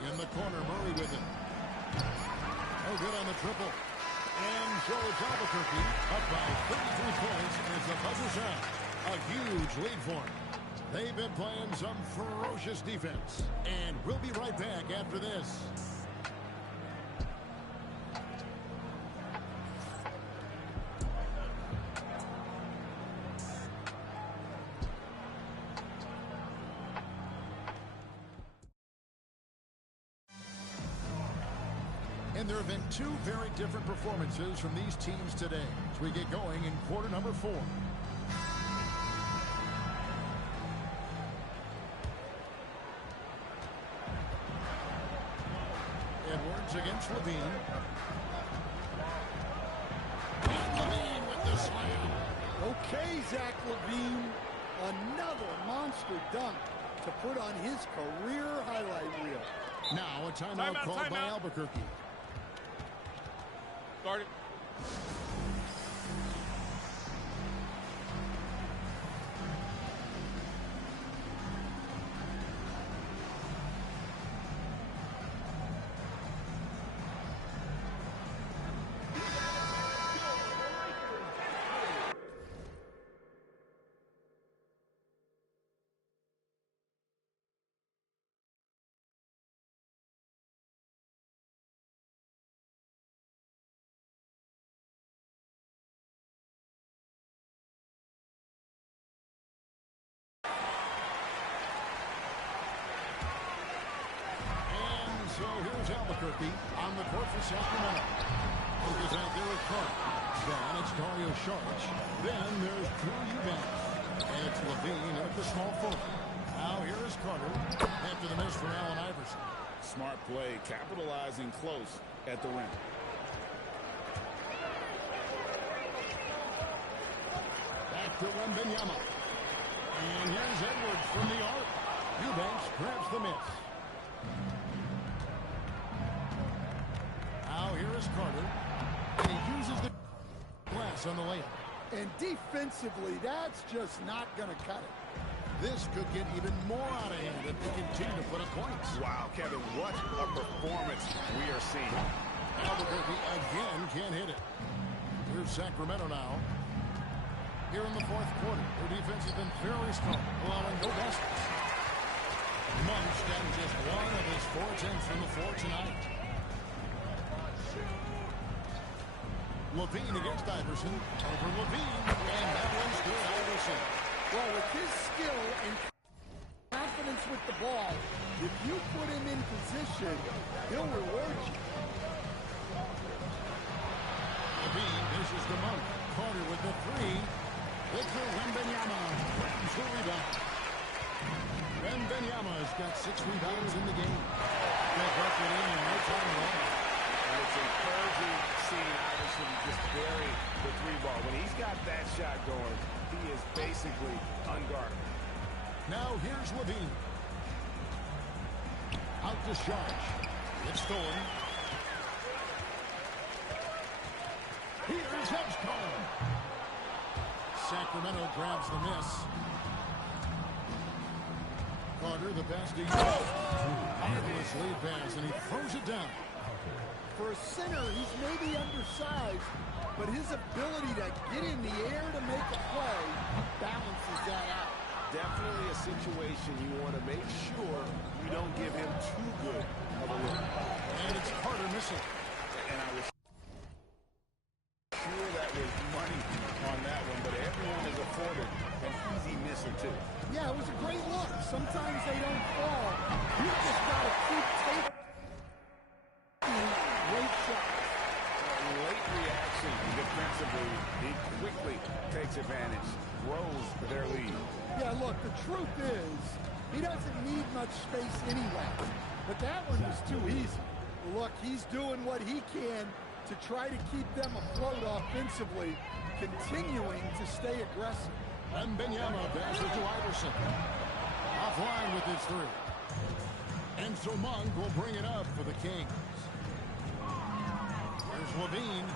In the corner, Murray with it. No good on the triple. And so it's Albuquerque up by 33 points as the buzzer's out. A huge lead for them. They've been playing some ferocious defense. And we'll be right back after this. And there have been 2 very different performances from these teams today as we get going in quarter number 4. Edwards against Levine. And Levine with the slam. Okay, Zach Levine. Another monster dunk to put on his career highlight reel. Now a timeout called by Albuquerque. Start it. Albuquerque on the court for Sacramento. Lucas out there with Carter. Then it's Dario Saric. Then there's Drew Eubanks. And it's Levine at the small forward. Now here is Carter after the miss from Allen Iverson. Smart play, capitalizing close at the rim. Back to Wembanyama. And here's Edwards from the arc. Eubanks grabs the miss. Now here is Carter. And he uses the glass on the layup. And defensively, that's just not going to cut it. This could get even more out of hand if they continue to put up points. Wow, Kevin, what a performance we are seeing. Albuquerque again can't hit it. Here's Sacramento now. Here in the fourth quarter, their defense has been very strong, allowing no baskets. Monk's gotten just one of his 4 attempts from the floor tonight. Levine against Iverson. Over Levine. And that one's good. Iverson. Well, with his skill and confidence with the ball, if you put him in position, he'll reward you. Levine dishes to Monk. Carter with the 3. Victor Wembanyama grabs the rebound. Wembanyama has got 6 rebounds in the game. That bucket in no time at all. And it's encouraging seeing Iverson just bury the 3-ball. When he's got that shot going, he is basically unguarded. Now here's Levine. Out to Saric. It's stolen. Here's Edgecombe. Sacramento grabs the miss. Carter, the pass to marvelous lead pass, and he throws it down. For a center, he's maybe undersized, but his ability to get in the air to make a play balances that out. Definitely a situation you want to make sure you don't give him too good of a look. And it's Carter missing. And I was sure that was money on that one, but everyone is afforded an easy miss or two. Yeah, it was a great look. Sometimes they don't fall. You just got to keep taking great shots. Late reaction defensively. He quickly takes advantage, grows their lead. Yeah, look, the truth is, he doesn't need much space anyway. But that one was too easy. Look, he's doing what he can to try to keep them afloat offensively, continuing to stay aggressive. Wembanyama passes to Iverson. Offline with his 3. And so Monk will bring it up for the Kings. Here's Levine.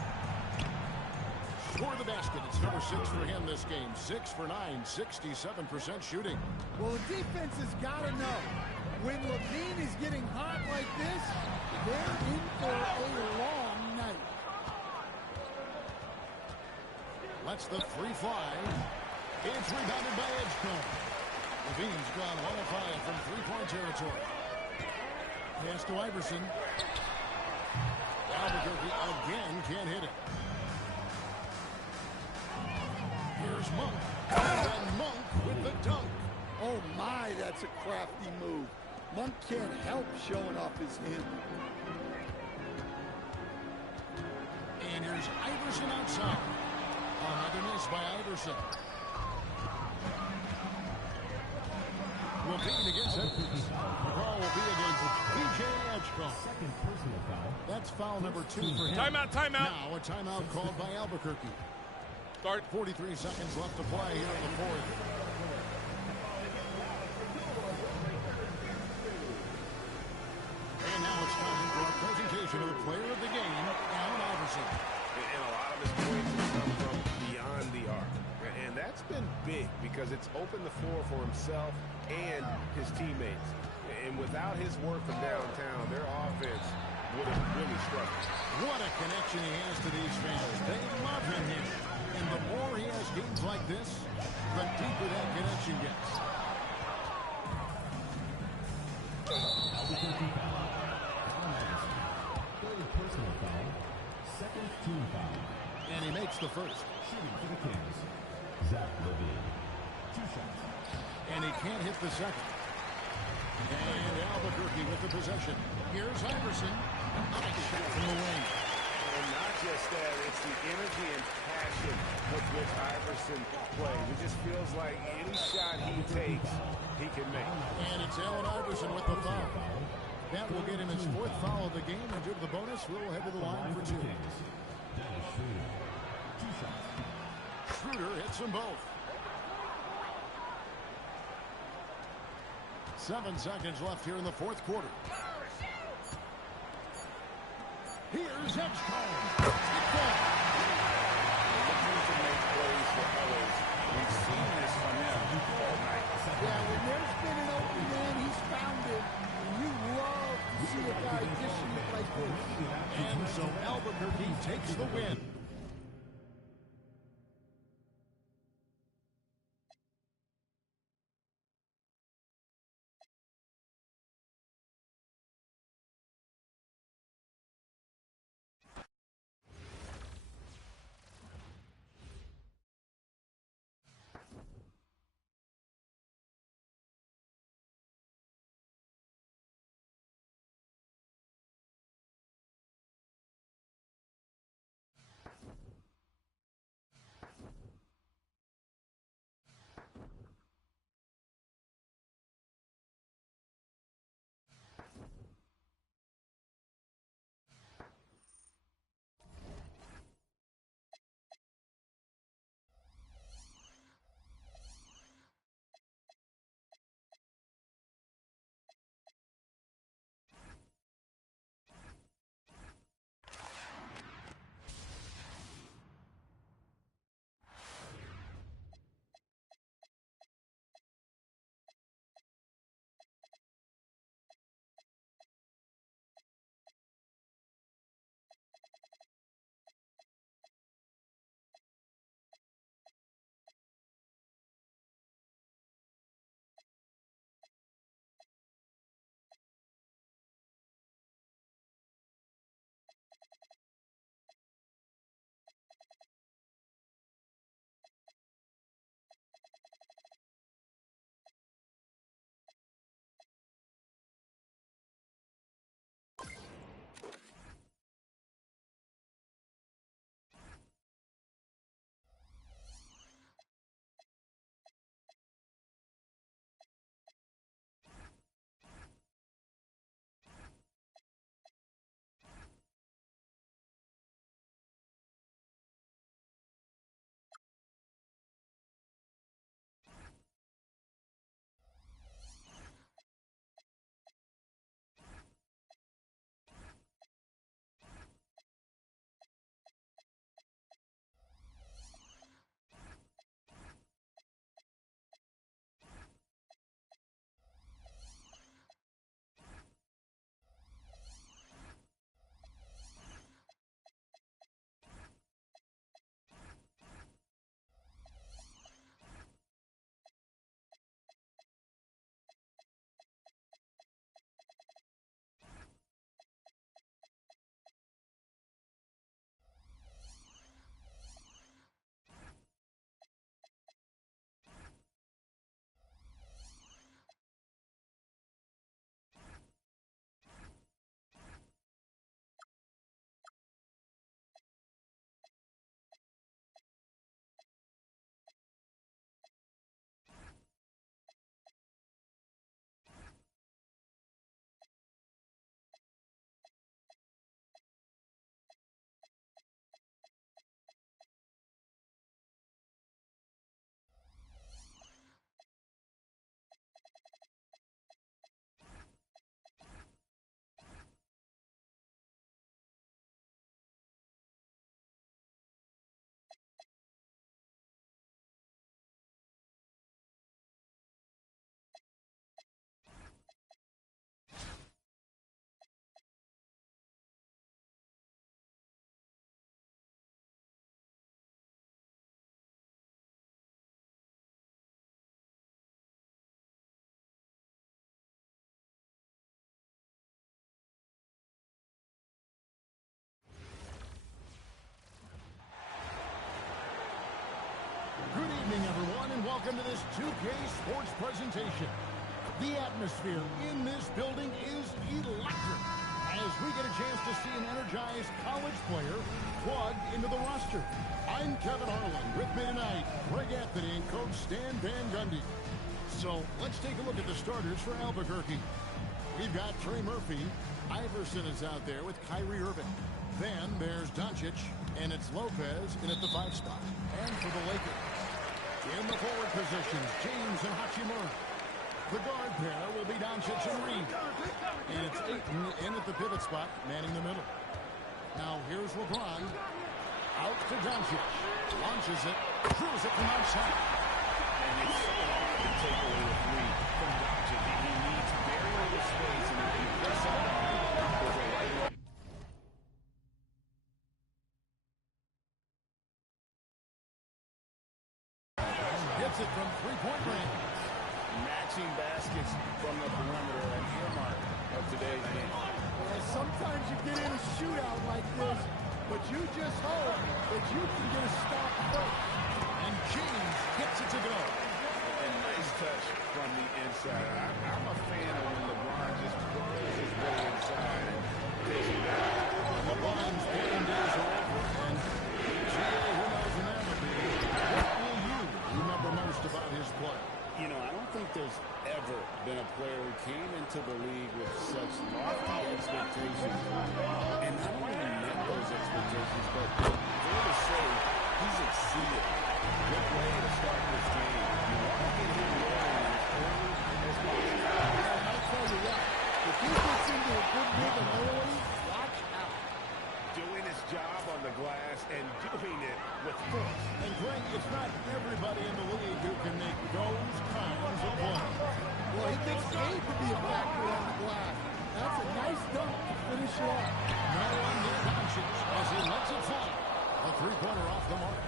For the basket. It's number 6 for him this game. 6 for 9, 67% shooting. Well, the defense has got to know, when Levine is getting hot like this, they're in for a long night. Lets the 3 fly. It's rebounded by Edgecombe. Levine's gone 1 of 5 from 3-point territory. Pass to Iverson. Albuquerque again can't hit it. Here's Monk. And Monk with the dunk. Oh my, that's a crafty move. Monk can't help showing off his handle. And here's Iverson outside. Another miss by Iverson. Levine against Edwards. The call will be against P.J. Edgecombe. Second personal foul. That's foul number 2 for him. Timeout, timeout. Now a timeout called by Albuquerque. Start. 43 seconds left to play here in the 4th. And now it's time for our presentation of the player of the game, Allen Iverson. And a lot of his points have come from beyond the arc. And that's been big because it's opened the floor for himself and his teammates. And without his work from downtown, their offense would have really struggled. What a connection he has to these fans. They love him here. And the more he has games like this, the deeper that connection gets. Albuquerque foul. Third personal foul. Second team foul. And he makes the first. Shooting for the Kings. Zach Levine. 2 shots. And he can't hit the second. And Albuquerque with the possession. Here's Iverson. Nice shot from the wing. And not just that, it's the energy and passion with which Iverson plays. It just feels like any shot he takes, he can make. And it's Allen Iverson with the foul. That will get him his 4th foul of the game, and due to the bonus, we'll head to the line for 2. Schroeder hits them both. 7 seconds left here in the 4th quarter. Here's Edgecombe. Looking to make plays for others. We've seen this from him all night. Yeah, when there's been an open man, he's found it. And you love to see a guy dishing it like this. And so Albuquerque takes the win. evening, everyone, and welcome to this 2K Sports presentation. The atmosphere in this building is electric, as we get a chance to see an energized college player plugged into the roster. I'm Kevin Harlan. With me tonight, Greg Anthony and Coach Stan Van Gundy. So let's take a look at the starters for Albuquerque. We've got Trey Murphy. Iverson is out there with Kyrie Irving. Then there's Doncic, and it's Lopez in at the 5 spot. And for the Lakers, in the forward positions, James and Hachimura. The guard pair will be Doncic and Reed. And it's Ayton in at the pivot spot, manning the middle. Now here's LeBron. Out to Doncic. Launches it. Drills it from outside. And it's so hard to take away the three from Doncic. He needs very little space, and if you press up on him, there's a right way. Hits it from three-point range. Matching baskets from the perimeter, an earmark of today's game. And sometimes you get in a shootout like this, but you just hope that you can get a stop first. And James gets it to go. And nice touch from the inside. I'm a fan of when LeBron just burrows his way inside and takes it down. LeBron's playing days are over, and who knows when that will be. What will you remember most about his play? You know, I don't think there's ever been a player who came into the league with such lofty expectations and not only met those expectations, but fair to say he's exceeded. Good way to start this game. You want to get him rolling as early as possible. And I'll tell you what, if he gets into a good rhythm early, watch out. Doing his job on the glass and doing it with force. And Greg, it's not everybody in the league who can make those kinds of plays. Well, he gets paid to be a factor on the glass. That's a nice dunk to finish it off. No one near Doncic as he lets it fly. A three-pointer off the mark.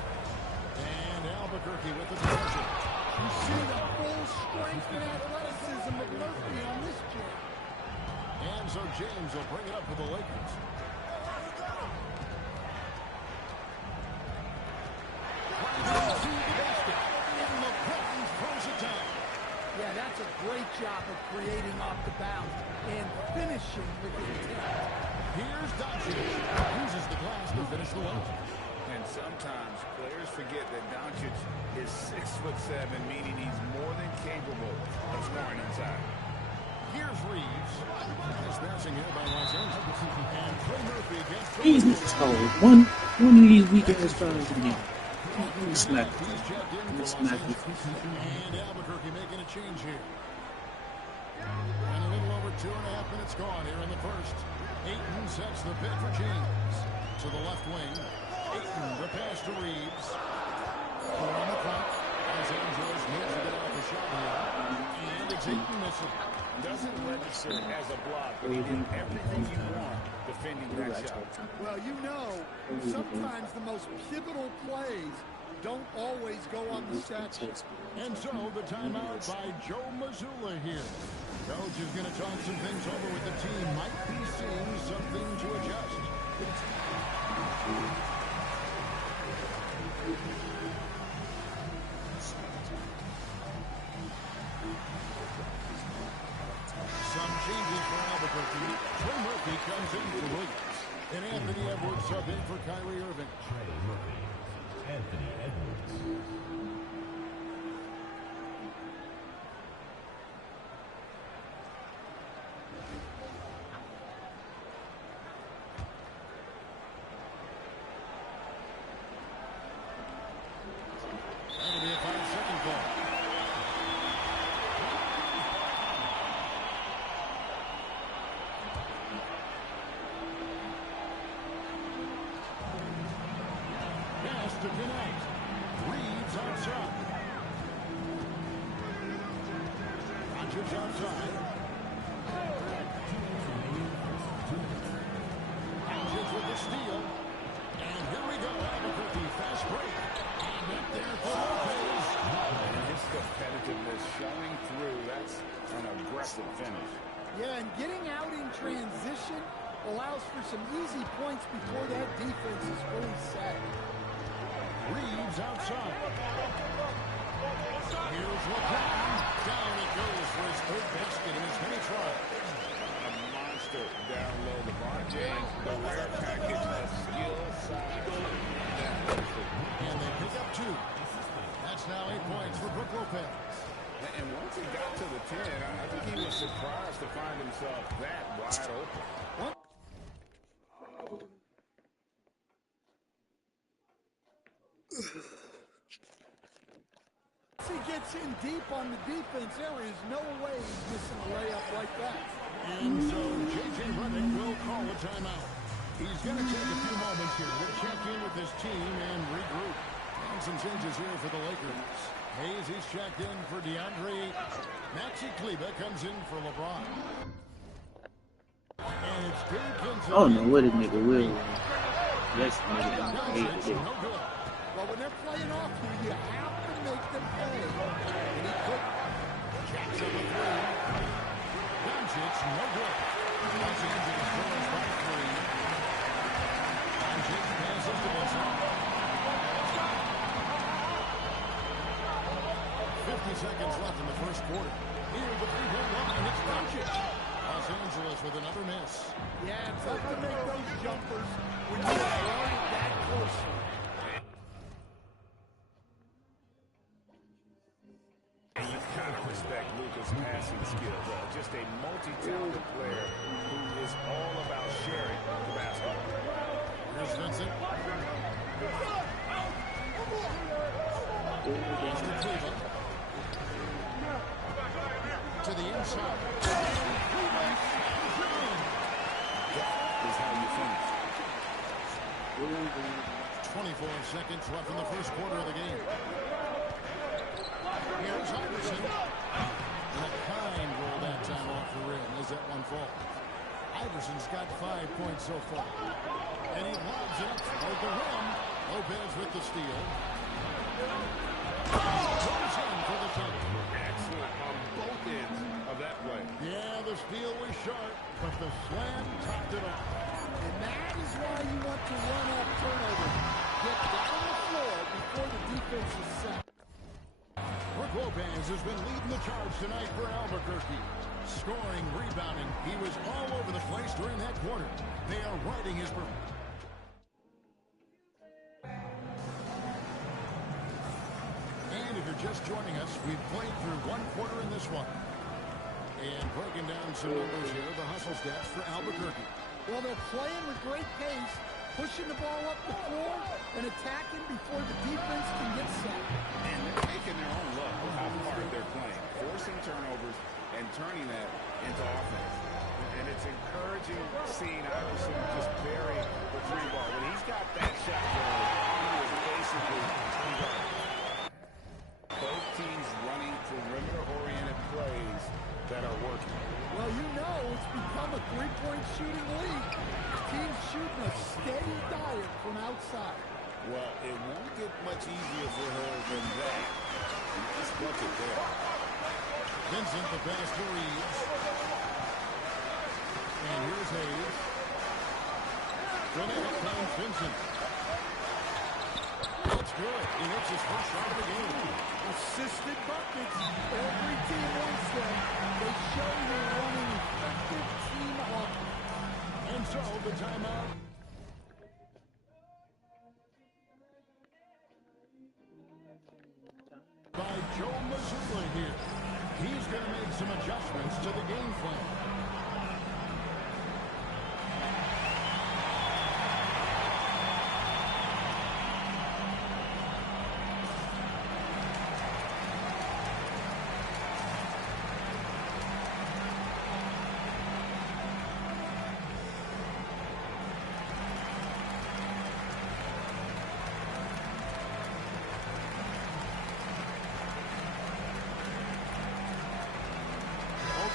And Albuquerque with the possession. You see the full strength and athleticism of Murphy on this jam. And so James will bring it up for the Lakers. Yeah, that's a great job of creating off the bounce and finishing with intent. Here's Doncic. Uses the glass to finish the low. And sometimes players forget that Doncic is 6'7", meaning he's more than capable of scoring inside. Here's Reeves. Nice passing here by Los Angeles. And Trey Murphy against He's not told. One of these weekend stars in here. He's smacked. He's checked in for He's Los smacked. Angeles. And Albuquerque making a change here. And a little over 2.5 minutes gone here in the first. Ayton sets the pick for James. To the left wing. Ayton, the pass to Reeves. Four on the clock. Los Angeles needs to get off the shot here. And it's Ayton missing. Doesn't register as a block, but he did everything you want defending that shot. Well, you know, sometimes the most pivotal plays don't always go on the stat sheet. And so the timeout by Joe Mazzulla here. Coach is going to talk some things over with the team. Might be seeing something to adjust. Some changes for Albuquerque. Trey Murphy comes in for Williams. And Anthony Edwards sub in for Kyrie Irving. Trey Murphy, Anthony Edwards. That'll be a 5-second call. Pass to Knight. Reeves outside. Doncic outside. Doncic with the steal. And here we go, Albuquerque. Fast break. And up there for Lopez. And his competitiveness showing through. That's an aggressive finish. Yeah, and getting out in transition allows for some easy points before that defense is fully set. Reeves outside. Here's LeBron. Down it goes for his third basket in his many tries. A monster down low. LeBron James, the rare package of skill, size, and And they pick up 2. That's now 8 points for Brook Lopez. And once he got to the 10, I think he was surprised to find himself that wide open. He gets in deep on the defense. There is no way he's missing a layup like that. And so J.J. Redick will call a timeout. He's going to take a few moments here to check in with his team and regroup. And some changes here for the Lakers. Hayes, he's checked in for DeAndre. Maxi Kleber comes in for LeBron. And it's Dave Kinson. I don't know what this nigga will. Yes, nigga. I hate Doncic, it. no good. Well, when they're playing off you, you have to make them pay. And he put Jackson with 3. Doncic, no good. Los Angeles throws by 3. Doncic passes to Vincent. 50 seconds left in the first quarter. Here the 3-point line, it's Doncic. Los Angeles with another miss. Yeah, it's tough to make those jumpers when you're running that closely. And you've got to respect Luka's passing skills. Just a multi-talented player who is all about sharing the basketball. Here's Vincent. Here's to Cleveland. To the inside. Cleveland Is how you finish. 24 seconds left in the first quarter of the game. Here's Iverson. And a kind roll that time off the rim as that one falls. Iverson's got 5 points so far. And he lobs it up toward the rim. Lopez with the steal. Goes in for the shot. Excellent on both ends of that play. Yeah, the steal was sharp, but the slam topped it off. And that is why you want to run up turnovers. Get down the floor before the defense is set. Brook Lopez has been leading the charge tonight for Albuquerque. Scoring, rebounding, he was all over the place during that quarter. They are riding his performance. And if you're just joining us, we've played through one quarter in this one. And breaking down some numbers here, the hustle stats for Albuquerque. Well, they're playing with great pace, pushing the ball up the floor, and attacking before the defense can get set. And they're making their own luck with how hard they're playing, forcing turnovers and turning that into offense. And it's encouraging seeing Iverson just bury the 3-ball. When he's got that shot going, he is basically unguarded. Both teams running perimeter-oriented plays that are working. Well, you know it's become a three-point shooting league. Teams shooting a steady diet from outside. Well, it won't get much easier for her than that. Nice bucket there. Vincent, the pass to Reeves. And here's Hayes. Grenade finds Vincent. That's good. He hits his first shot of the game. Assisted buckets. Every team wants them. They show you're running effective team offense. And so the timeout. By Joe Mazzulla here. He's going to make some adjustments to the game plan.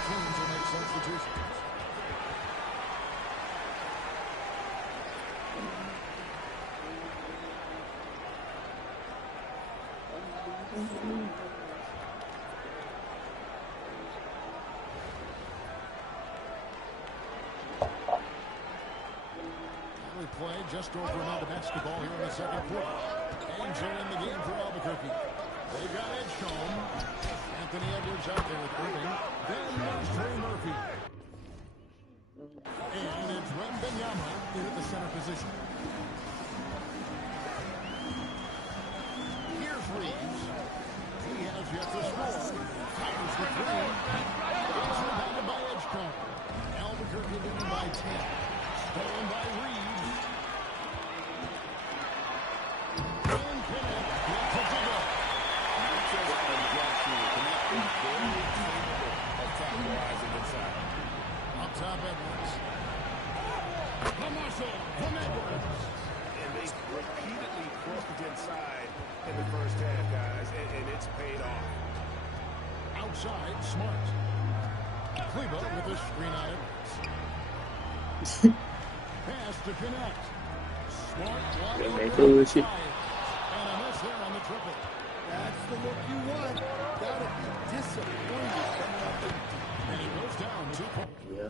Teams will make substitutions. We played just over a minute of basketball here in the second quarter. Angel in the game for Albuquerque. They got Edgecombe. Anthony Edwards out there with Irving. Then there's Trey Murphy. And it's Wembenyama in at the center position. Here's Reeves. He has yet to score. Fires the three. It's rebounded by Edgecombe. Albuquerque leading by 10. Stolen by Reeves. And Kenneth gets it to go. Up top, Edwards. Tomaso from Edwards. And they repeatedly crossed inside in the first half, guys, and it's paid off. Outside, Smart. Kleba with a screen on Edwards. Pass to connect. Smart wide open. And a miss there on the triple. That's the look you want. Gotta be disappointed coming up in. And he goes down 2 points. Yeah.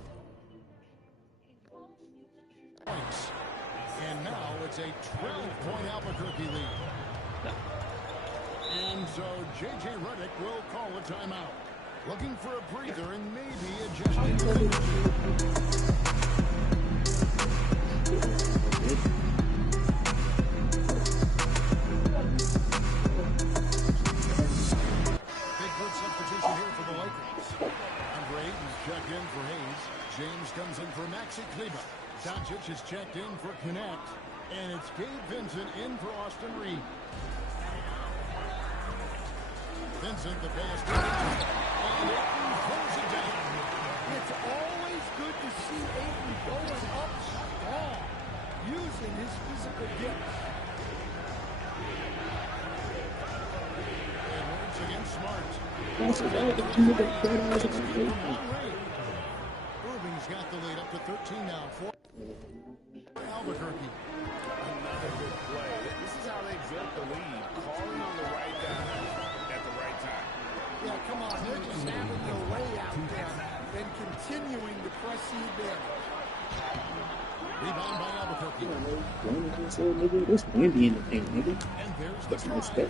And now it's a 12-point Albuquerque lead. And so J.J. Redick will call a timeout. Looking for a breather and maybe adjusting the Big good substitution here for the Lakers. Andre Ayton's checked in for Hayes. James comes in for Maxi Kleba. Doncic is checked in for Connect. And it's Gabe Vincent in for Austin Reed. Vincent, the pass to Ayton. And Ayton pulls it down. It's always good to see Ayton going up strong, using his physical gifts. And once again, Smart. Irving's got the lead up to 13 now for Albuquerque. Another good play. This is how they built the lead, calling on the right guy at the right time. Yeah, come on, they're just having their way out there and continuing to press the advantage. Rebound by Albuquerque. This windy in the paint, nigga. And there's the That's my try. step.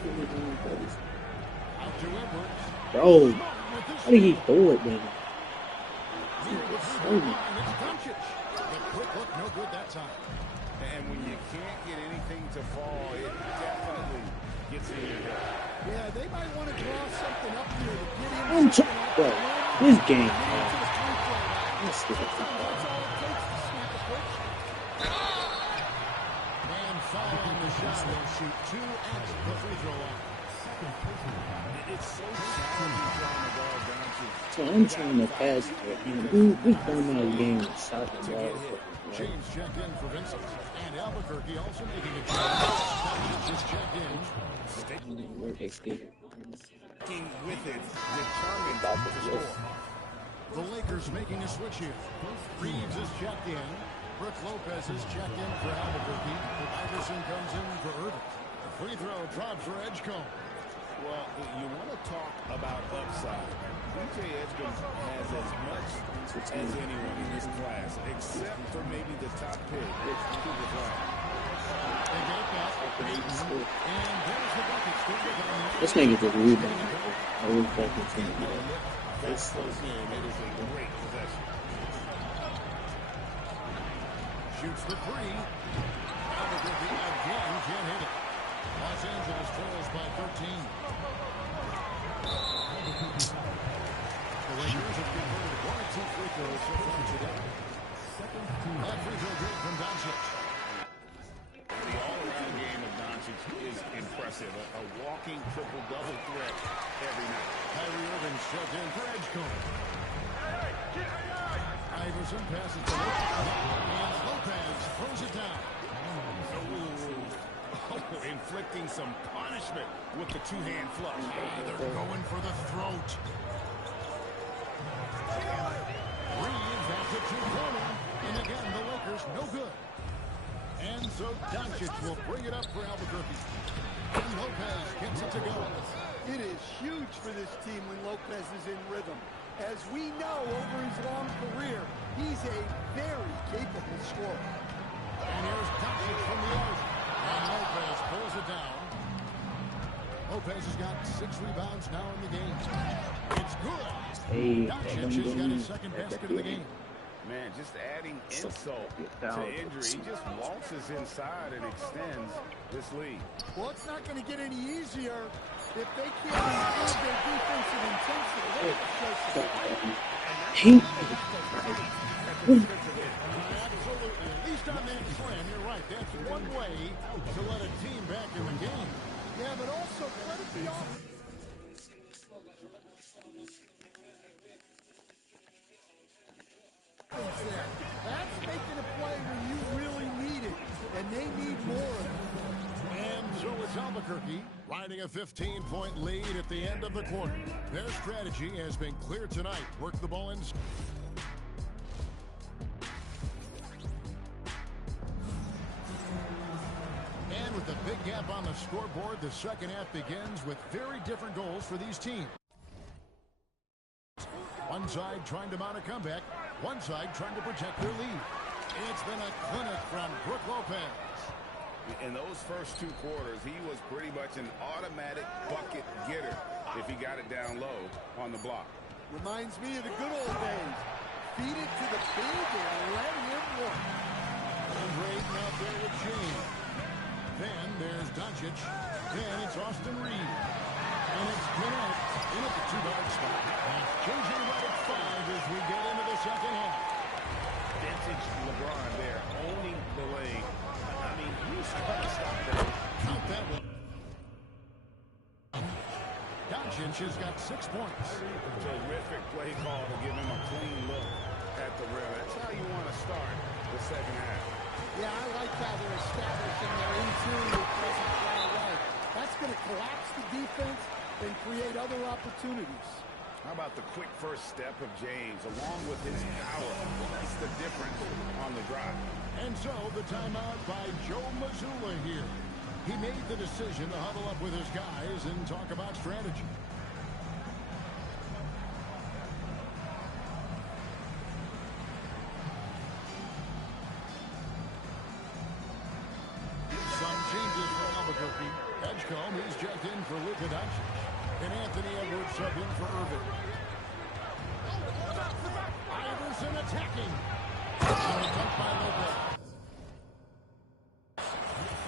Out to Edwards. Bro, how did he throw it, man? And it's Doncic. The quick look, no good that time. And when you can't get anything to fall, it definitely gets in your head. Yeah, they might want to draw something up here to get him. I'm bro, this game, man. That's all it takes to snap a picture. And foul on the shot. They'll shoot 2 at the free throw line. It's so challenging trying to guard Doncic. So I'm trying to pass it. We done that game with shot the ball. James checked in for Vincent. And Albuquerque also making a change. Doncic is checked in. Where they skated. Sticking with it, determined to score. The Lakers making a switch here. Reeves is checked in. Brook Lopez is checked in for Albuquerque. Iverson comes in for Irving. The free throw drops for Edgecombe. Well, you want to talk about upside. DJ Edgecombe has as much as anyone in this class, except for maybe the top pick, which is the flag. They get it back. Ayton. And there's the bucket. Still with it. This nigga's a rebound. I will fucking think that. That's close in. It is a great possession. Shoots the three. Albuquerque again can't hit it. Los Angeles trails by 13. The Lakers have converted 1 of 2 free throws so far today. That free throw good from Doncic. The all-around game of Doncic is impressive. A walking triple-double threat every night. Kyrie Irving's checked in for Edgecombe. Iverson passes to Lopez. And Lopez throws it down. Inflicting some punishment with the two-hand flush. They're going for the throat. Reeves after 2-corner. And again, the Lakers no good. And so Doncic will bring it up for Albuquerque. And Lopez gets it to go. It is huge for this team when Lopez is in rhythm. As we know over his long career, he's a very capable scorer. And here's Doncic from the arc. And Lopez pulls it down. Lopez has got 6 rebounds now in the game. It's good. Hey, Doncic has got his second basket of the game. Man, just adding insult to injury. He just waltzes inside and extends this lead. Well, it's not going to get any easier if they can't improve their defensive intensity. They have to show some Absolutely. At least on that slam, you're right. That's one way to let a team back in the game. Yeah, but also credit the offense. That's making a play when you really need it, and they need more of it. And so it's Albuquerque riding a 15-point lead at the end of the quarter. Their strategy has been clear tonight. Work the ball in. And with the big gap on the scoreboard, the second half begins with very different goals for these teams. One side trying to mount a comeback, one side trying to protect their lead. It's been a clinic from Brook Lopez. In those first two quarters, he was pretty much an automatic bucket getter if he got it down low on the block. Reminds me of the good old days. Feed it to the big and let him work. And Braden out there with James. Then there's Doncic. Then it's Austin Reed. And it's Gwinnett in at the 2-guard spot. And it's changing right at 5 as we get into the second half. Vintage LeBron there, owning the lane. I mean, he's trying to stop that. Count that one. Doncic has got 6 points. Terrific play call to give him a clean look at the rim. That's how you want to start the second half. Yeah, I like how they're establishing their interior presence right away. That's going to collapse the defense and create other opportunities. How about the quick first step of James, along with his power? That's the difference on the drive. And so the timeout by Joe Mazzulla here. He made the decision to huddle up with his guys and talk about strategy. Some changes for Albuquerque. Edgecombe, he's checked in for Luka Doncic. And Anthony Edwards sub in for Irving. Iverson attacking. Dunked by Lopez.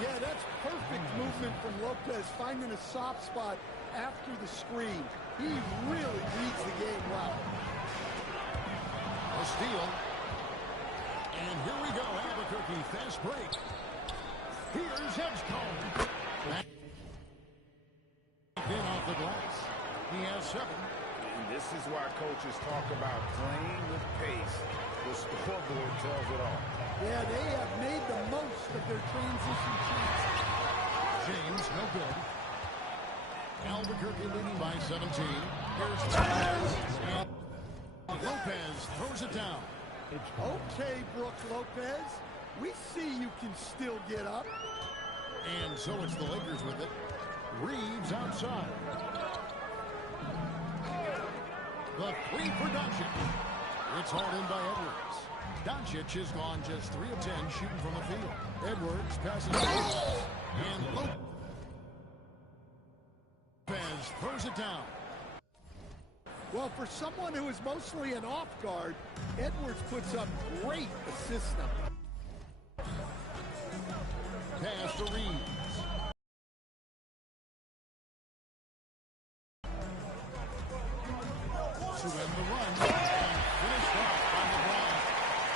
Yeah, that's perfect movement from Lopez, finding a soft spot after the screen. He really reads the game well. A steal. And here we go, Albuquerque fast break. Here's Edgecombe. Back in off the glass. He has 7. And this is why coaches talk about playing with pace. The scoreboard tells it all. Yeah, they have made the most of their transition chances. James, no good. Albuquerque leading by 17. Here's Lopez. And Lopez throws it down. Okay, Brook Lopez. We see you can still get up. And so it's the Lakers with it. Reeves outside. The 3 for Doncic. It's hauled in by Edwards. Doncic has gone just 3 of 10 shooting from the field. Edwards passes it. And Lopez throws it down. Well, for someone who is mostly an off guard, Edwards puts up great assist numbers. Pass to Reeves. To end the run. And finished off by LeBron.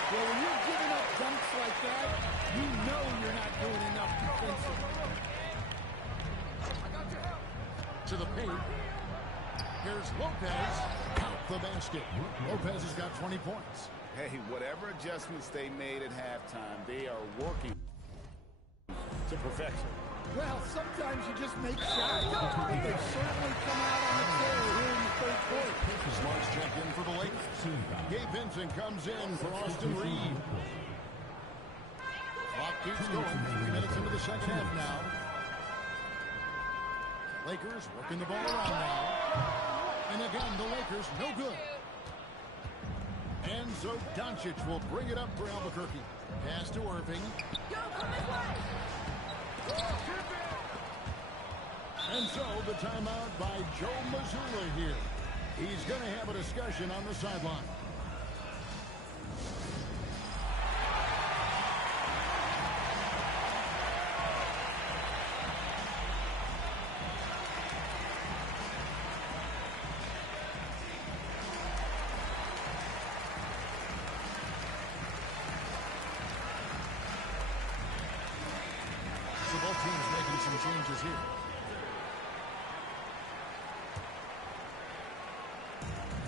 Well, when you're giving up dunks like that, you know you're not doing enough defensively. To the paint. Here's Lopez. Count the basket. Lopez has got 20 points. Hey, whatever adjustments they made at halftime, they are working to perfection. Well, sometimes you just make shots. But they've certainly come out on the tail here in the third quarter. Smarts check in for the Lakers. Gabe Vincent comes in for Austin Reed. Clock keeps going. 3 minutes into the second half now. Lakers working the ball around now. And again, the Lakers no good. And so Doncic will bring it up for Albuquerque. Pass to Irving. And so the timeout by Joe Mazzulla here. He's going to have a discussion on the sideline. So both teams making some changes here.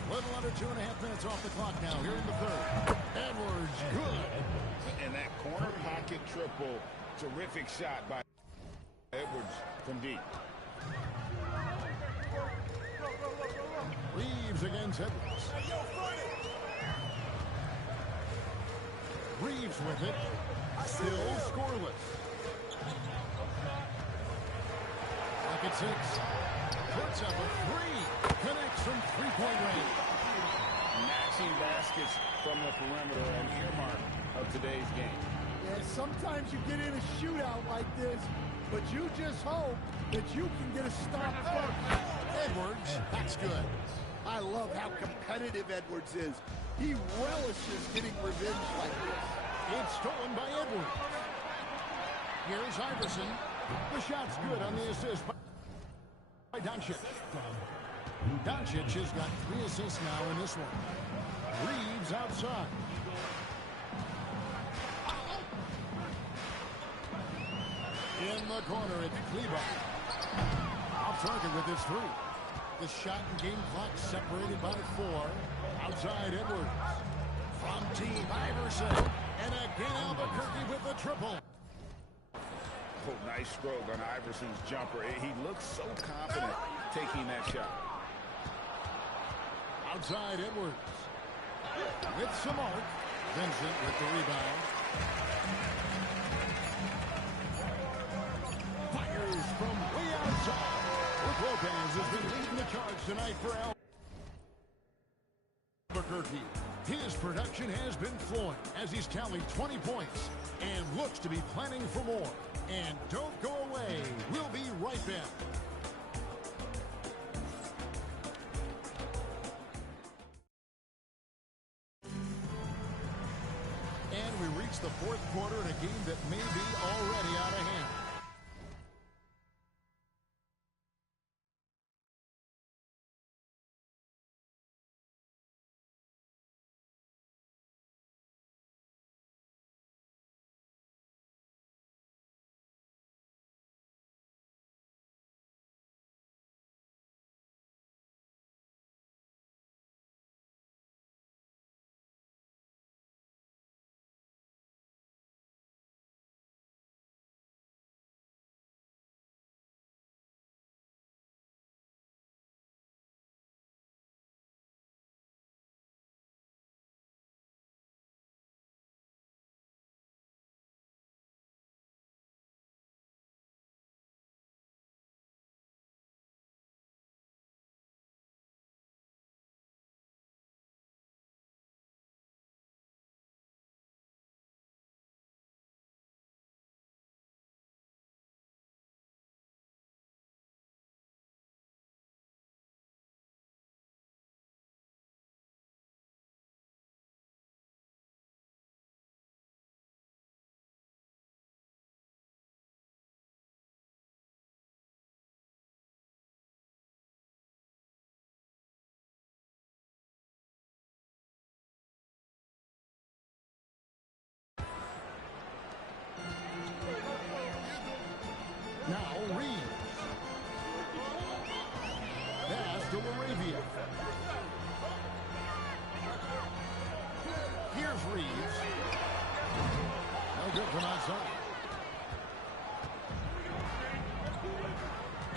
Little under 2.5 minutes off the clock now here in the third. Edwards, good. And that corner pocket triple, terrific shot by Edwards from deep. Reeves against Edwards. Reeves with it. Still scoreless. Back at 6. Puts up a 3. Connects from three-point range. Matching baskets from the perimeter, an earmark of today's game. Yeah, sometimes you get in a shootout like this, but you just hope that you can get a stop first. Edwards, that's good. I love how competitive Edwards is. He relishes getting revenge like this. It's stolen by Edwards. Here's Iverson. The shot's good on the assist by Doncic. Doncic has got 3 assists now in this one. Reeves outside. In the corner, it's Kleber. Off target with his 3. The shot and game clock separated by 4. Outside Edwards. From deep, Iverson. And again, Albuquerque with the triple. Oh, nice stroke on Iverson's jumper. He looks so confident taking that shot. Outside Edwards. With some arc. Vincent with the rebound. Fires from way outside. Brook Lopez has been leading the charge tonight for Albuquerque. His production has been flowing as he's tallied 20 points and looks to be planning for more. And don't go away. We'll be right back. And we reach the fourth quarter in a game that may be already out of hand. Now Reeves. Pass to Laravia. Here's Reeves. No good from outside.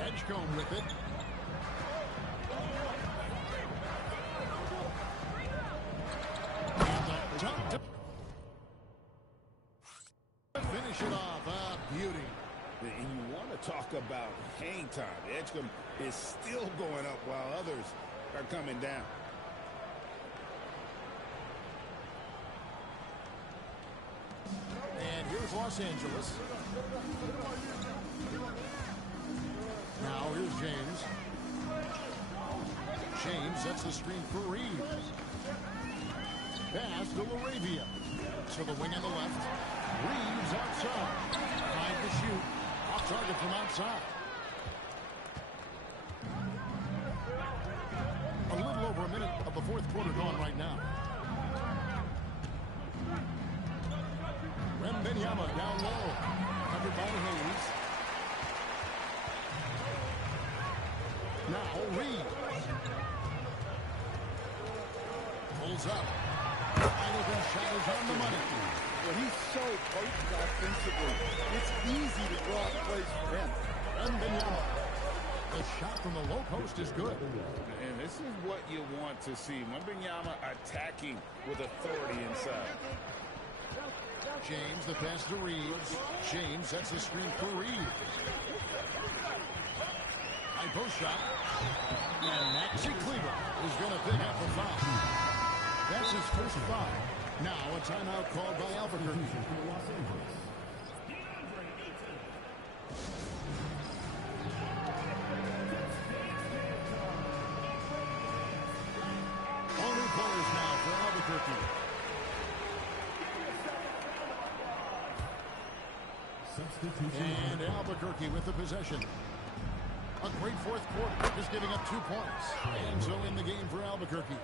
Edgecombe with it. And the dunk to finish it off. A beauty. And you want to talk about hang time. Edgecombe is still going up while others are coming down. And here's Los Angeles. Now here's James. James sets the screen for Reeves. Pass to Laravia. To the wing on the left. Reeves outside. Tried to shoot. Off target from outside. A little over a minute of the fourth quarter gone right now. Wembanyama down low. Covered by Hayes. Comes up. Wide open shot is on the money. Well, he's so potent offensively. It's easy to draw plays for him. And Wembanyama. The shot from the low post is good. And this is what you want to see. Wembanyama attacking with authority inside. James, the pass to Reeves. James sets the screen for Reeves. High post shot. And Maxi Kleber is going to pick up the foul. That's his first foul. Now a timeout called by Albuquerque. All new players now for Albuquerque. And Albuquerque with the possession. A great fourth quarter, just giving up 2 points. And so in the game for Albuquerque.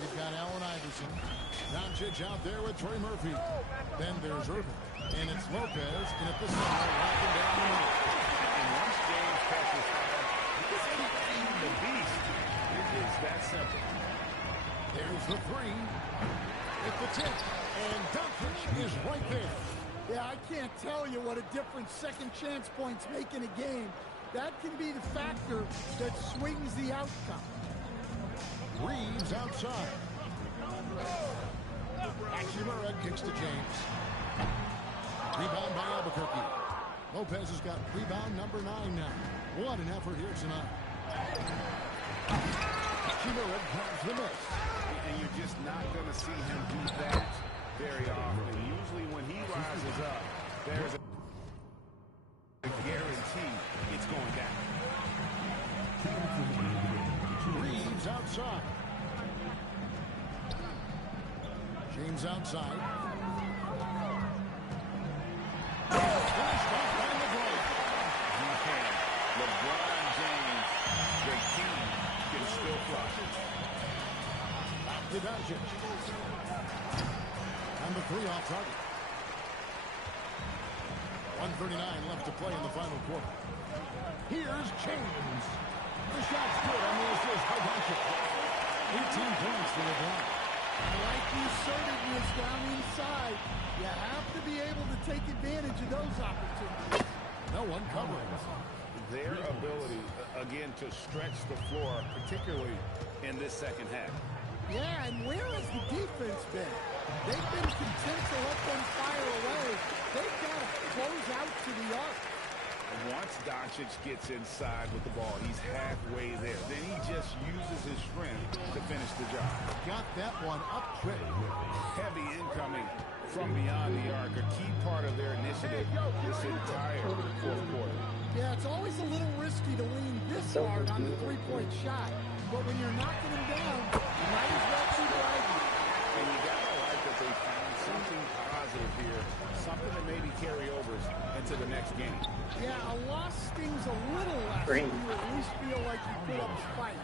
They've got Allen Iverson. Doncic out there with Trey Murphy. Then there's Irving. And it's Lopez in at the center, walking down the middle. And once James catches fire, he just keeps feeding the beast. It is that simple. There's the three. It's the tip. And Doncic is right there. Yeah, I can't tell you what a difference second chance points make in a game. That can be the factor that swings the outcome. Reeves outside. Hachimura kicks to James. Rebound by Albuquerque. Lopez has got rebound number 9 now. What an effort here tonight. Hachimura grabs the miss. And you're just not going to see him do that very often. Usually when he rises up, there's a guarantee it's going down. Reeves outside. James outside. Finished off by LeBron. You can. LeBron James, the king, can still fly. Back to Doncic. And the 3 off target. 1:39 left to play in the final quarter. Here's James. The shot's good on the assist by Doncic. 18 points for LeBron. I like the assertiveness down inside. You have to be able to take advantage of those opportunities. No one covering. Their ability, again, to stretch the floor, particularly in this second half. Yeah, and where has the defense been? They've been content to let them fire away. They've got to close out to the arc. Once Doncic gets inside with the ball, he's halfway there. Then he just uses his strength to finish the job. Got that one up quick. Heavy incoming from beyond the arc, a key part of their initiative this entire fourth quarter. Yeah, it's always a little risky to lean this hard on the three-point shot. But when you're knocking him down, you might as well keep riding. And you got to like that they found something positive here, something that maybe carry overs into the next game. Yeah, a loss stings a little less. You at least feel like you put up a fight,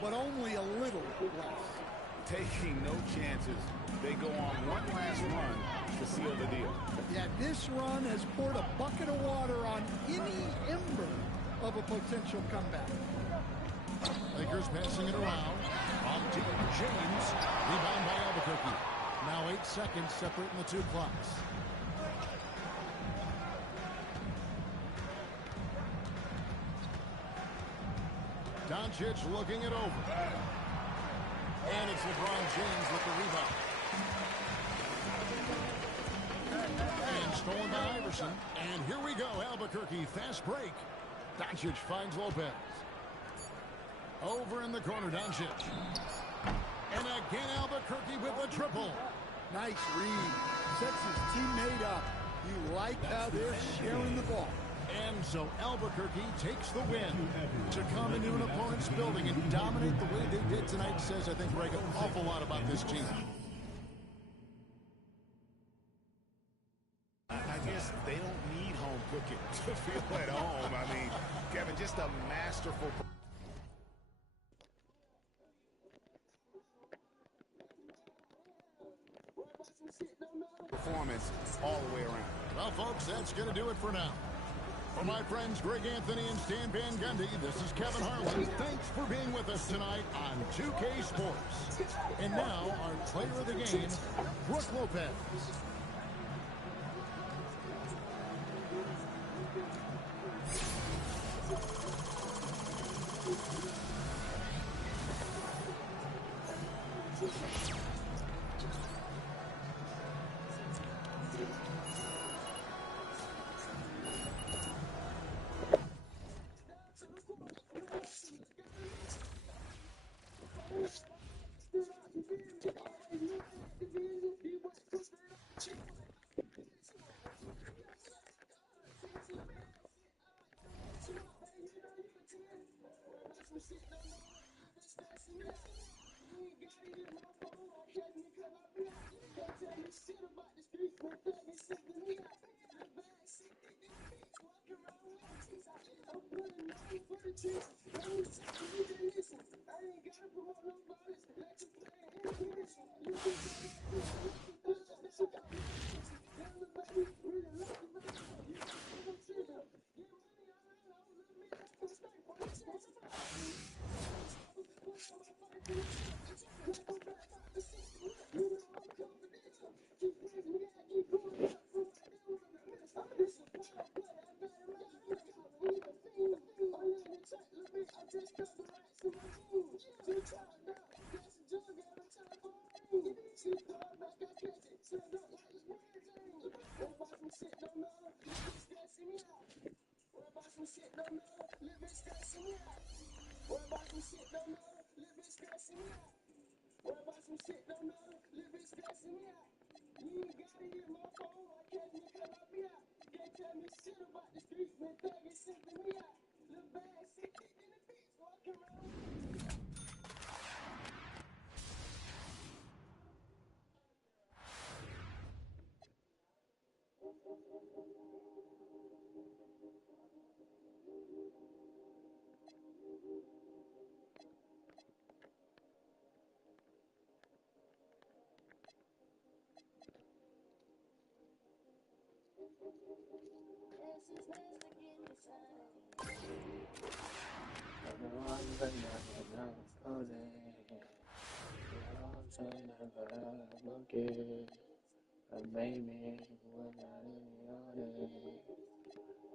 but only a little less. Taking no chances, they go on one last run to seal the deal. Yeah, this run has poured a bucket of water on any ember of a potential comeback. Lakers passing it around. On to James. Rebound by Albuquerque. Now 8 seconds separating the 2 clocks. Doncic looking it over. And it's LeBron James with the rebound. And stolen by Iverson. And here we go, Albuquerque, fast break. Doncic finds Lopez. Over in the corner, Doncic. And again, Albuquerque with a triple. Nice read. Sets his teammate up. You like how they're sharing the ball. And so Albuquerque takes the win. To come into an opponent's building and dominate the way they did tonight says, I think, Greg, an awful lot about this team. I guess they don't need home cooking to feel at home. I mean, Kevin, just a masterful performance all the way around. Well, folks, that's going to do it for now. For my friends Greg Anthony and Stan Van Gundy, this is Kevin Harlan. Thanks for being with us tonight on 2K Sports. And now, our player of the game, Brooke Lopez.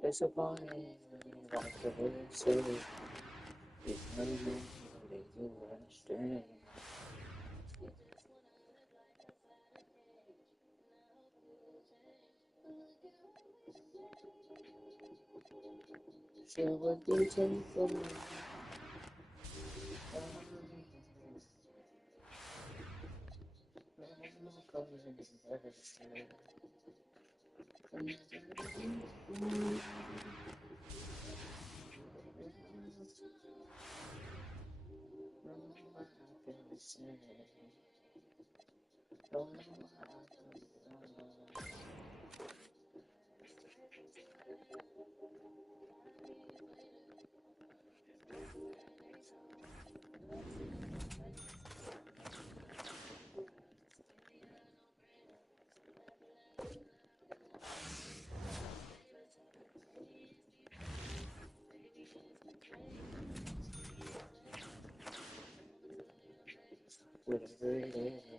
Disappointing, like the hood said, it made me they do understand. Share what you take from me. Whatever it is.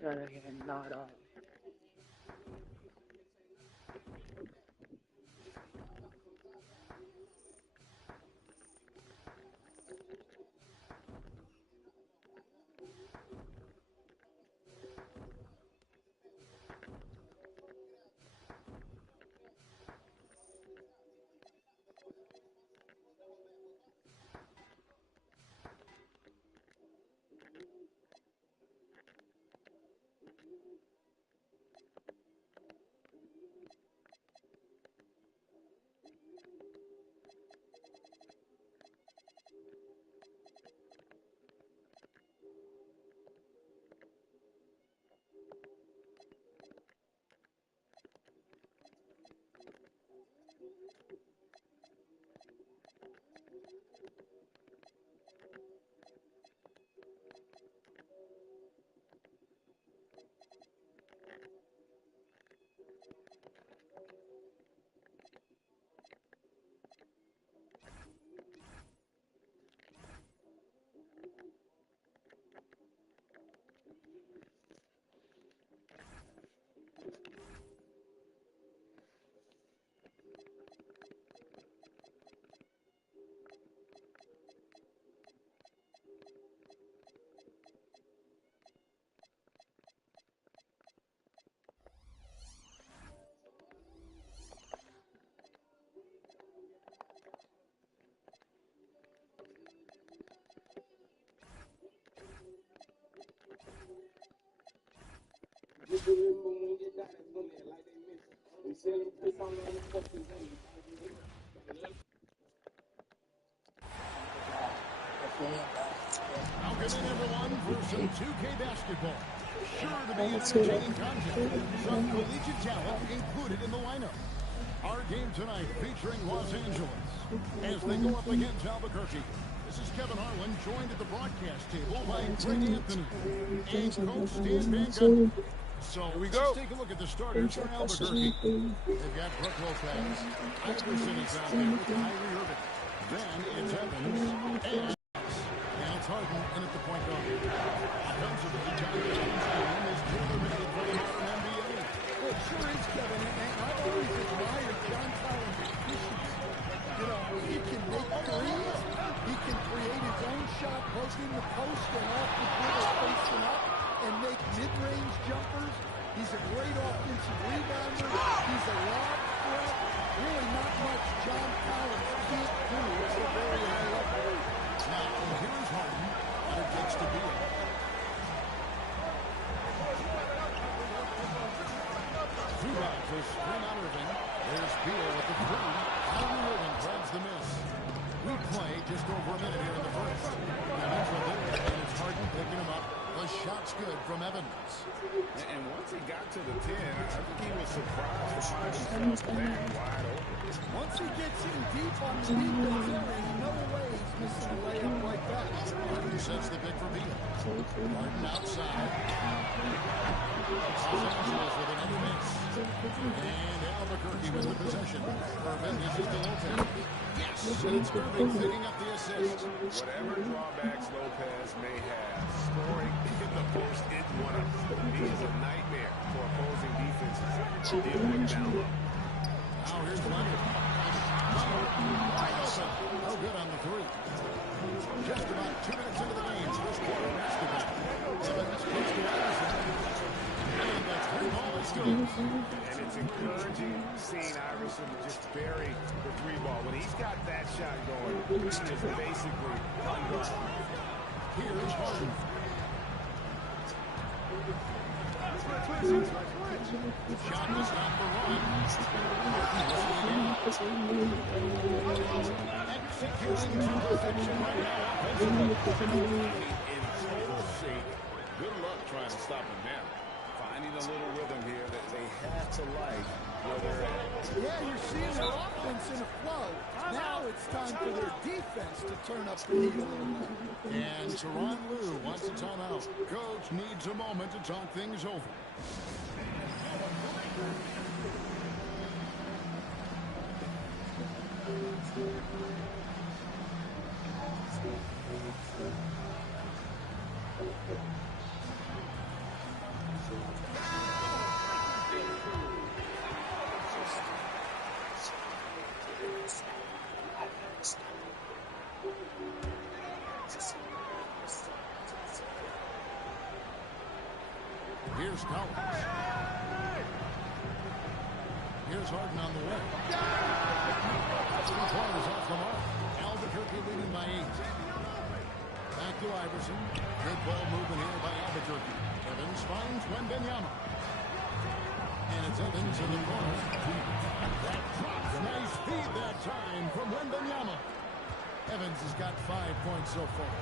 Gotta get a knot off. Just remember when you die, it's gonna be like they miss it. We selling this on the fucking game. Welcome in, everyone, for some 2K basketball. Sure to be an entertaining contest. Some collegiate talent included in the lineup. Our game tonight featuring Los Angeles as they go up against Albuquerque. This is Kevin Harlan, joined at the broadcast table by Greg Anthony and Coach Dan Van Gundy. So here we go. Let's take a look at the starters for Albuquerque. They've got Brooke Lopez. Iverson is out there with Kyrie Irving. Then it's Evans and it's Harden in at the point guard. Offensively, John Collins' game is tailor-made for the modern NBA. Well, it sure is, Kevin, and I've always admired John Collins' efficiency. You know, he can make threes, he can create his own shot, both in the post and off the dribble, facing up, and make mid-range jumpers. He's a great offensive rebounder. He's a lob threat. Really not much John Collins can't do at a very high level. Now, here's Harden, and it gets to Beal. Zubac to screen on Irving. There's Beal with the three. Kyrie Irving grabs the miss. We play just over a minute here in the first. Evans with it, and it's Harden picking him up. The shot's good from Evans. And once he got to the 10, I think he was surprised to find himself that wide open. Once he gets in deep on the defense area, no way he's missing a layup like that. Harden sets the pick for Beal. Harden outside. Los Angeles with another miss. And Albuquerque with the possession. Irving, this is to Lopez. Yes, and it's Irving picking up the assist. Whatever drawbacks Lopez may have, scoring in the post is one of them. He is a nightmare for opposing defenses to deal with down low. Now here's Leonard. Wide open. No good on the three. Just about 2 minutes into the game. First quarter basketball. Evans kicks to Iverson. And the three ball is good. And it's encouraging seeing Iverson just bury the three ball. When he's got that shot going, he's just basically unguardable. Here's Harden. Shot was not for one. Executing to perfection right now offensively. In total shape. Good luck trying to stop him now. Finding a little rhythm here that they have to like where they're at. Yeah, you're seeing their offense in a flow. Now it's time for their defense to turn up the heat a little bit. And Teron Lue wants a timeout. Coach needs a moment to talk things over. Here's Collins. Here's Harden on the way. 3 pointers off the mark. Albuquerque leading by 8. Back to Iverson. Good ball movement here by Albuquerque. Evans finds Wembanyama. And it's Evans in the corner. That drops. Nice feed that time from Wembanyama. Evans has got 5 points so far.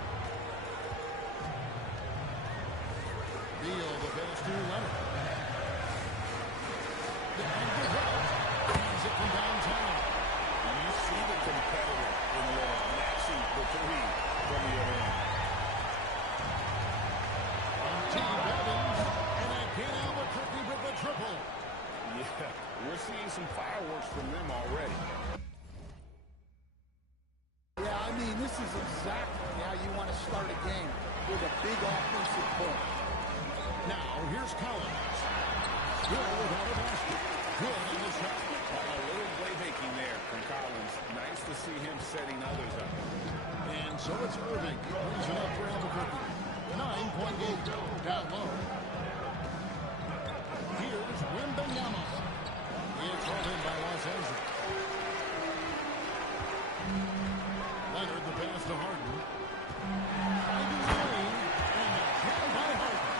Beal, the pass to Leonard. Hands it from downtown. You see the competitor in there matching the three from the other end. On team Evans, and again Albuquerque with the triple. Yeah, we're seeing some fireworks from them already. Yeah, I mean, this is exactly how you want to start a game, with a big offensive push. Now, here's Collins. Good without a basket. Good on the shot. A little playmaking there from Collins. Nice to see him setting others up. And so it's Irving. Brings it up for Albuquerque. 9-point game. Down low. Here's Wembanyama. It's held in by Los Angeles. Leonard, the pass to Harden. Finding the lane. And the kill by Harden.